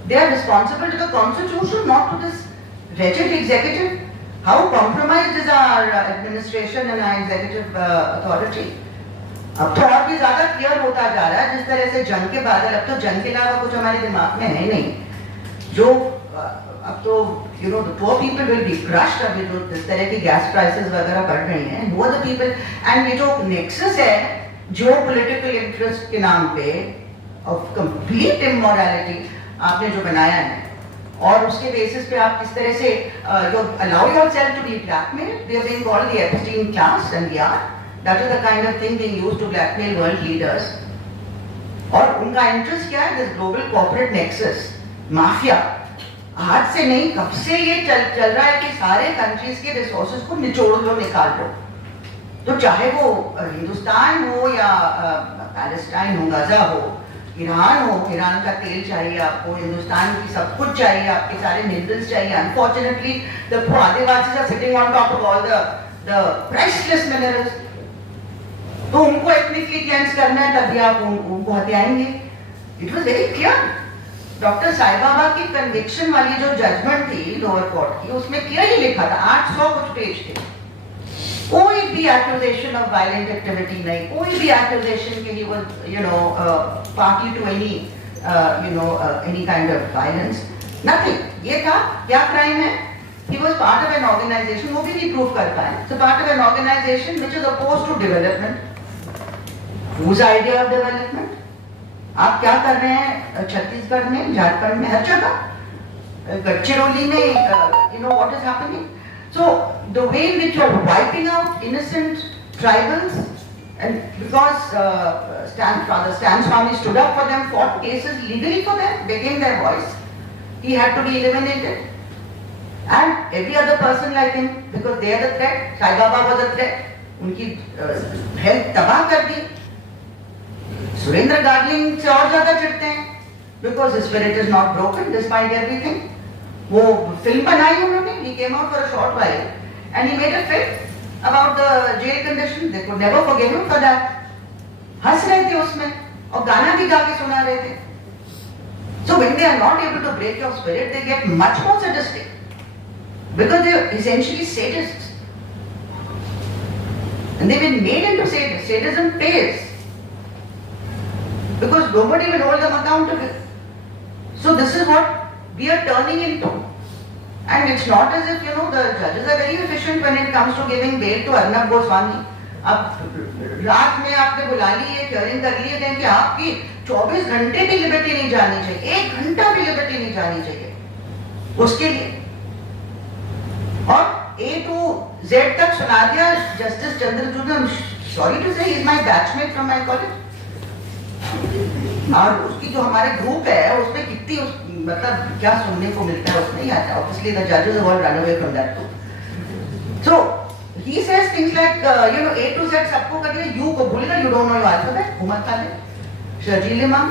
They are responsible to the Constitution, not to this wretched executive. How compromised is our administration and our executive authority? अब तो और भी ज्यादा क्लियर होता जा रहा है. जिस तरह से जंग के बादल, अब तो जंग के अलावा कुछ हमारे दिमाग में है नहीं. जो अब तो the poor people will be crushed. अभी जो इस तरह की गैस प्राइसेस वगैरह बढ़ रही हैं, who are the people? And ये जो नेक्सस है जो पॉलिटिकल इंटरेस्ट के नाम पे of complete immorality आपने जो बनाया है, और उसके बेसिस पे आप किस तरह से you allow yourself to be blackmailed. We are being called the Epstein class, and we are. That is the kind of thing being used to blackmail world leaders. और उनका इंटरेस्ट क्या है? This global corporate nexus, mafia. आज से नहीं, कब से ये चल रहा है कि सारे कंट्रीज के रिसोर्सेज को निचोड़ लो, निकाल लो. तो चाहे वो हिंदुस्तान हो या पैलेस्टाइन हो, गाजा हो, ईरान हो, ईरान का तेल चाहिए आपको, हिंदुस्तान की सब कुछ चाहिए, आपके सारे मिनरल्स चाहिए. Unfortunately the Adivasis are sitting on top of all the priceless minerals. तो उनको एथनिकली क्लेंस करना है, तभी आप उनको हथियाएंगे. It was very clear. Doctor Sai Baba की कन्विक्शन वाली जो जजमेंट थी लोअर कोर्ट की, उसमें क्लियरली लिखा था, 800 कुछ पेज थे. कोई भी एक्यूजेशन ऑफ वायलेंट एक्टिविटी नहीं, कोई भी एक्यूजेशन कि he was party to any kind of violence, nothing. ये था क्या क्राइम है? He was part of an organization, वो भी नहीं प्रूव कर पाए. So part of an organization which is opposed to development. Whose idea of development? आप क्या कर रहे हैं छत्तीसगढ़ में, झारखंड में, हर जगह, गडचिरोली में, what is happening? So the way in which you are wiping out innocent tribals, and because Father Stan Swami stood up for them, fought cases legally for them, became their voice, he had to be eliminated. And every other person like him, because they are the threat. Sai Baba was a threat. उनकी health तबाह कर दी. सुरेंद्र गार्लिंग से और ज्यादा चिढ़ते हैं, because his spirit is not broken despite everything. वो film बनाई उन्होंने. He came out for a short while and he made a film about the jail conditions. They could never forgive him for that. हंस रहे थे उसमें और गाना भी गा के सुना रहे थे. So when they are not able to break your spirit, they get much more sadistic. Because they are essentially sadists. And they've been made into sadists. Sadism pays. Because nobody will hold them accountable. So this is what we are turning into. And it's not as if, you know, the judges are very efficient when it comes to giving bail to Arnab Goswami. अब रात में आपने बुला ली, ये hearing कर लिए थे कि आपकी 24 घंटे भी लिबर्टी नहीं जानी चाहिए, 1 घंटा भी लिबर्टी नहीं जानी चाहिए उसके लिए, और A to Z तक सुना दिया जस्टिस चंद्रचूड़ ने. सॉरी टू से, is my batchmate from my college. और उसकी जो हमारे ग्रुप है उसमें कितनी मतलब क्या सुनने को मिलता है उसमें ही आता है. ऑब्वियसली द जजेस have all run away from that group. So he says things like you know A to Z सबको कर दिया, यू को भूल गए, you don't know your alphabet, घुमत ताले शर्जील इमाम.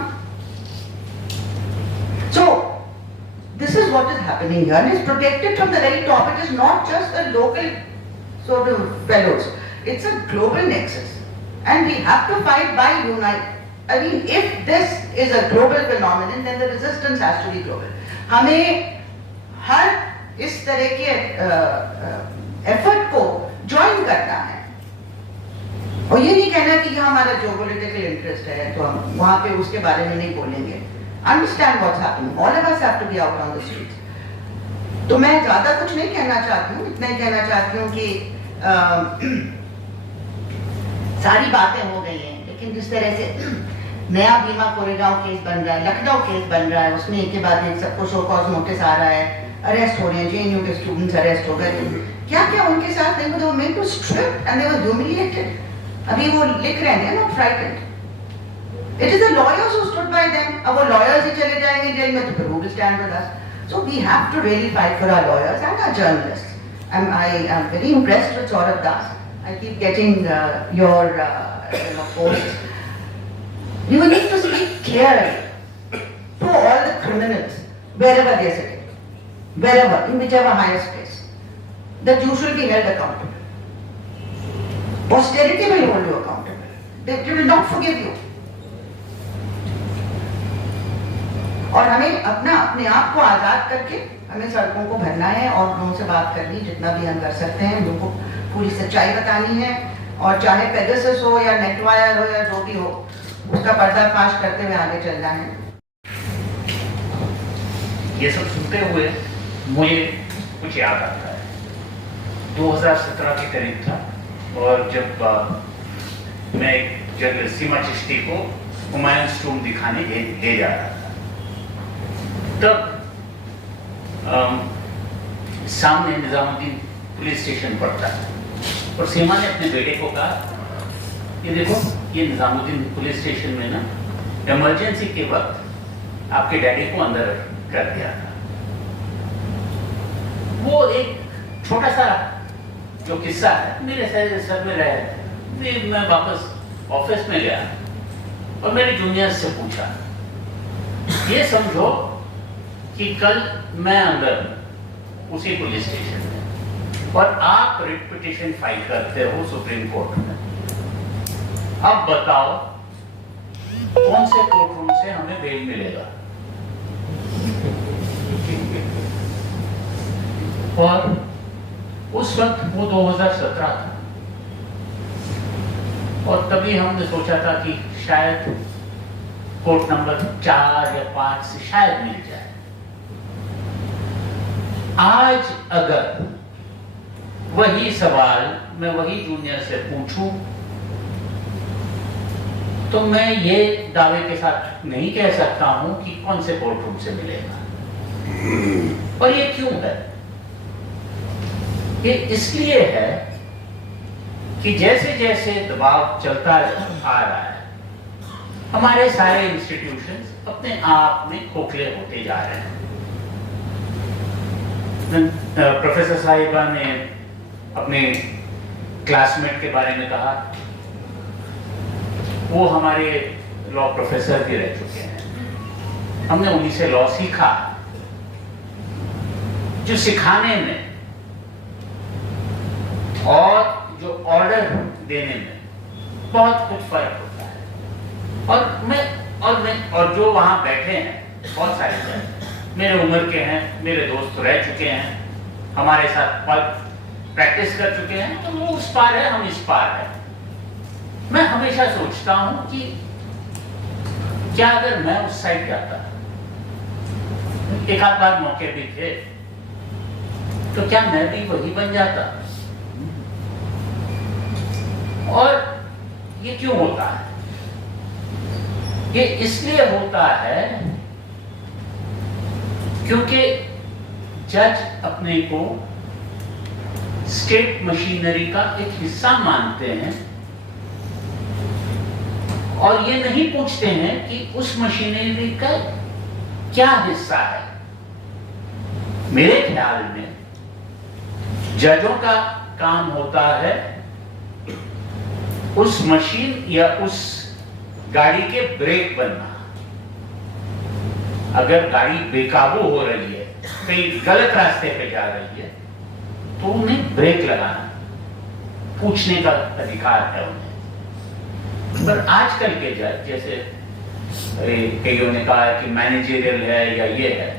सो this is what is happening here, and it's protected from the very top. It is not just a local sort of fellows, it's a global nexus, and we have to fight by unite. I mean, if this is a global phenomenon, then the resistance has to be global. हमें हर इस तरह के effort को join करना है, और ये नहीं कहना कि यह हमारा जो पॉलिटिकल इंटरेस्ट है तो हम वहां पे उसके बारे में नहीं बोलेंगे. Understand what's happening. All of us have to be out on the streets. तो मैं ज्यादा कुछ नहीं कहना चाहती हूँ, इतना ही कहना चाहती हूँ कि सारी बातें हो गई हैं, लेकिन जिस तरह से नया भीमा कोरेगांव केस बन रहा है, लखनऊ केस बन रहा है, उसमें एक के बाद एक सबको शो कॉज नोटिस आ रहा है, अरेस्ट हो रहे हैं, JNU के स्टूडेंट्स अरेस्ट हो गए. क्या क्या उनके साथ नहीं, they were made to strip and they were humiliated. अभी वो लिख रहे हैं, not frightened. It is the lawyers who stood by them. अब वो lawyers ही चले जाएंगे जेल में तो फिर who will stand with us? So we have to really fight for our lawyers and our journalists. And I am very impressed with Saurabh Das. I keep getting your posts. You need to speak clearly to all the criminals wherever they are sitting, wherever, in whichever highest place, that you should be held accountable. Posterity will hold you accountable. They will not forgive you. और हमें अपने आप को आजाद करके हमें सड़कों को भरना है और लोगों से बात करनी, जितना भी हम कर सकते हैं, उनको पूरी सच्चाई बतानी है, और चाहे पेगासस हो या नेटवायर हो या जो भी हो, उसका पर्दाफाश करते हुए आगे चलना है. ये सब सुनते हुए मुझे कुछ याद आता है. 2017 के करीब था, और जब मैं जब सीमा चिश्ती को हुमायूं टूम दिखाने ले जा रहा था, तब सामने निजामुद्दीन पुलिस स्टेशन पड़ता है, और सीमा ने अपने बेटे को कहा, ये देखो ये निजामुद्दीन पुलिस स्टेशन में ना इमरजेंसी के वक्त आपके डैडी को अंदर कर दिया था. वो एक छोटा सा जो किस्सा है मेरे सर में रहे. मैं वापस ऑफिस में गया और मेरे जूनियर्स से पूछा, ये समझो कि कल मैं अंदर उसी पुलिस स्टेशन में और आप रिट पिटीशन फाइल करते हो सुप्रीम कोर्ट में, अब बताओ कौन से कोर्ट रूम से हमें बेल मिलेगा? और उस वक्त वो 2017 था, और तभी हमने सोचा था कि शायद कोर्ट नंबर 4 या 5 से शायद मिल जाए. आज अगर वही सवाल मैं वही जूनियर से पूछूं तो मैं ये दावे के साथ नहीं कह सकता हूं कि कौन से कोर्ट रूम से मिलेगा. और ये क्यों है? ये इसलिए है कि जैसे जैसे दबाव चलता आ रहा है, हमारे सारे इंस्टीट्यूशंस अपने आप में खोखले होते जा रहे हैं. प्रोफेसर साहिबा ने अपने क्लासमेट के बारे में कहा, वो हमारे लॉ प्रोफेसर भी रह चुके हैं, हमने उन्हीं से लॉ सीखा. जो सिखाने में और जो ऑर्डर देने में बहुत कुछ फर्क होता है. और जो वहां बैठे हैं बहुत सारे हैं, मेरे उम्र के हैं, मेरे दोस्त रह चुके हैं, हमारे साथ प्रैक्टिस कर चुके हैं, तो वो उस पार है, हम इस पार है. मैं हमेशा सोचता हूं कि क्या अगर मैं उस साइड जाता एक आध बार मौके भी थे, तो क्या मैं भी वही बन जाता? और ये क्यों होता है? ये इसलिए होता है क्योंकि जज अपने को स्टेट मशीनरी का एक हिस्सा मानते हैं और ये नहीं पूछते हैं कि उस मशीनरी का क्या हिस्सा है। मेरे ख्याल में जजों का काम होता है उस मशीन या उस गाड़ी के ब्रेक बनना। अगर गाड़ी बेकाबू हो रही है, कहीं गलत रास्ते पे जा रही है, तो उन्हें ब्रेक लगाना, पूछने का अधिकार है उन्हें। पर आजकल के जज, जैसे कईयों ने कहा है कि मैनेजरियल है या ये है,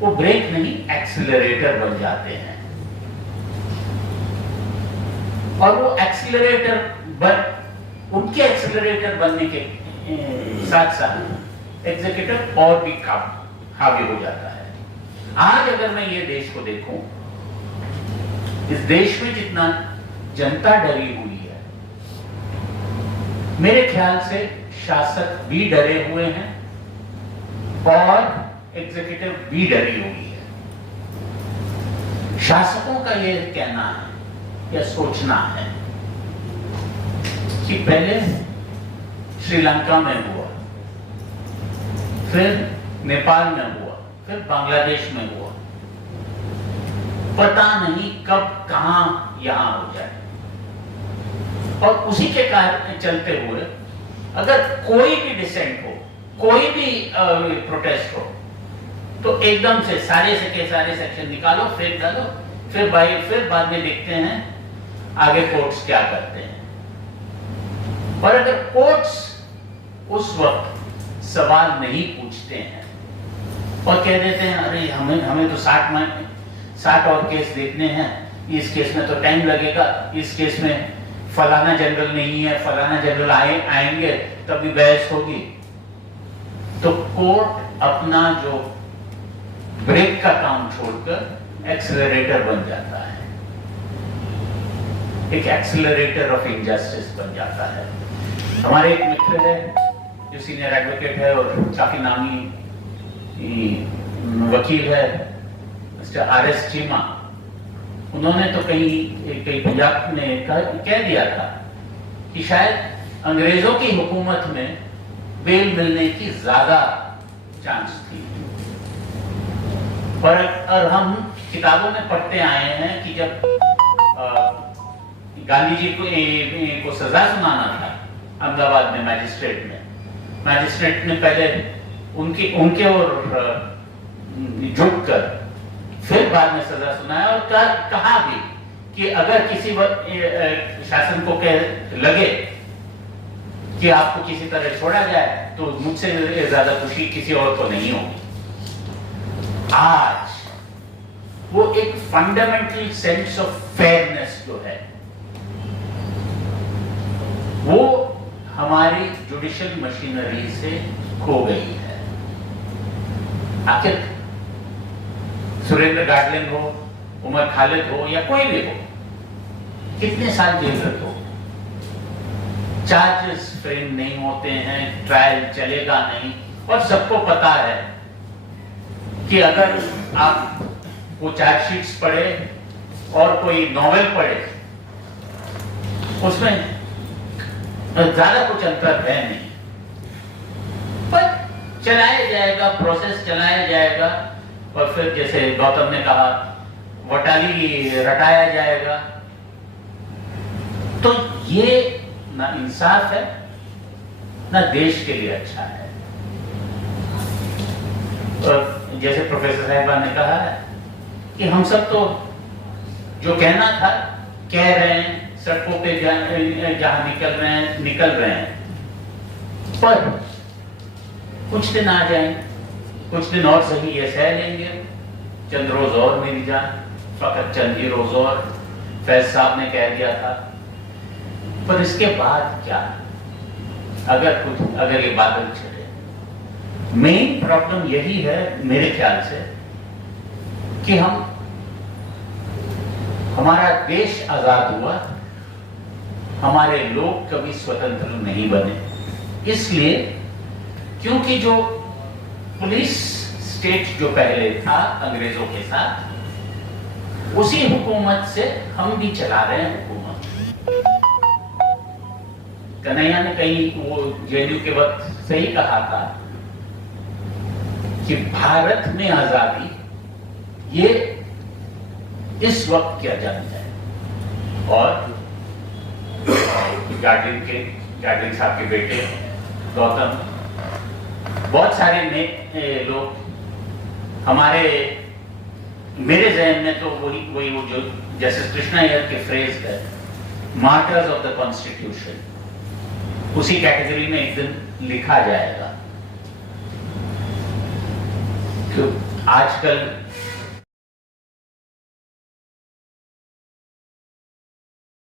वो ब्रेक नहीं एक्सीलरेटर बन जाते हैं। और वो उनके एक्सीलरेटर बनने के साथ साथ एग्जीक्यूटिव और भी हावी हो जाता है। आज अगर मैं ये देश को देखूं, इस देश में जितना जनता डरी हुई है, मेरे ख्याल से शासक भी डरे हुए हैं और एग्जीक्यूटिव भी डरी हुई है। शासकों का ये कहना है या सोचना है कि पहले श्रीलंका में हुआ, फिर नेपाल में हुआ, फिर बांग्लादेश में हुआ, पता नहीं कब कहां यहां हो जाए। और उसी के कारण चलते हुए अगर कोई भी डिसेंट हो, कोई भी प्रोटेस्ट हो, तो एकदम से सारे सेक्शन निकालो, फेंक डालो, फिर बाद में देखते हैं आगे कोर्ट्स क्या करते हैं। और अगर कोर्ट्स उस वक्त सवाल नहीं पूछते हैं और कह देते हैं अरे हमें तो 60 और केस देखने हैं, इस केस में तो टाइम लगेगा, इस केस में फलाना जनरल नहीं है, फलाना जनरल आएंगे तभी बहस होगी, तो कोर्ट अपना जो ब्रेक का काम छोड़कर एक्सेलरेटर बन जाता है, एक एक्सेलरेटर ऑफ इनजस्टिस बन जाता है। हमारे एक मित्र है जो सीनियर एडवोकेट है और काफी नामी वकील है, मिस्टर RS चीमा। उन्होंने तो कई पंजाब में कह दिया था कि शायद अंग्रेजों की हुकूमत में बेल मिलने की ज्यादा चांस थी। और हम किताबों में पढ़ते आए हैं कि जब गांधी जी को सजा सुनाना था अहमदाबाद में मैजिस्ट्रेट ने पहले उनके और झुक कर फिर बाद में सजा सुनाया और कहा भी कि अगर किसी शासन को लगे कि आपको किसी तरह छोड़ा जाए तो मुझसे ज्यादा खुशी किसी और को नहीं होगी। आज वो एक फंडामेंटल सेंस ऑफ फेयरनेस जो है वो हमारी जुडिशियल मशीनरी से खो गई है। आखिर सुरेंद्र गाडलिंग हो, उमर खालिद हो या कोई भी हो, कितने साल जेल रखो, चार्जेस फ्रेम नहीं होते हैं, ट्रायल चलेगा नहीं, और सबको पता है कि अगर आप वो चार्जशीट्स पढ़े और कोई नॉवेल पढ़े, उसमें ज्यादा कुछ अंतर है नहीं, पर चलाया जाएगा, प्रोसेस चलाया जाएगा, और फिर जैसे गौतम ने कहा वटाली रटाया जाएगा। तो ये ना इंसाफ है ना देश के लिए अच्छा है। और जैसे प्रोफेसर साहिबा ने कहा है कि हम सब तो जो कहना था कह रहे हैं, सड़कों पे जहां निकल रहे हैं, पर कुछ दिन आ जाएंगे, कुछ दिन और सही ये सह लेंगे, चंद रोज और मेरी जान, फकत चंद ही रोज और, फैज साहब ने कह दिया था। पर इसके बाद क्या? अगर ये बादल चले मेन प्रॉब्लम यही है मेरे ख्याल से कि हमारा देश आजाद हुआ, हमारे लोग कभी स्वतंत्र नहीं बने, इसलिए क्योंकि जो पुलिस स्टेट जो पहले था अंग्रेजों के साथ, उसी हुकूमत से हम भी चला रहे हैं हुकूमत। कन्हैया ने कहीं वो जेएनयू के वक्त सही कहा था कि भारत में आजादी ये इस वक्त किया जाता है। और गार्डलिंग साहब के बेटे गौतम, बहुत सारे नए लोग हमारे, मेरे जहन में तो वही वो जो जस्टिस कृष्णा अय्यर के फ्रेज है, मार्टर्स ऑफ द कॉन्स्टिट्यूशन, उसी कैटेगरी में एक दिन लिखा जाएगा। तो आजकल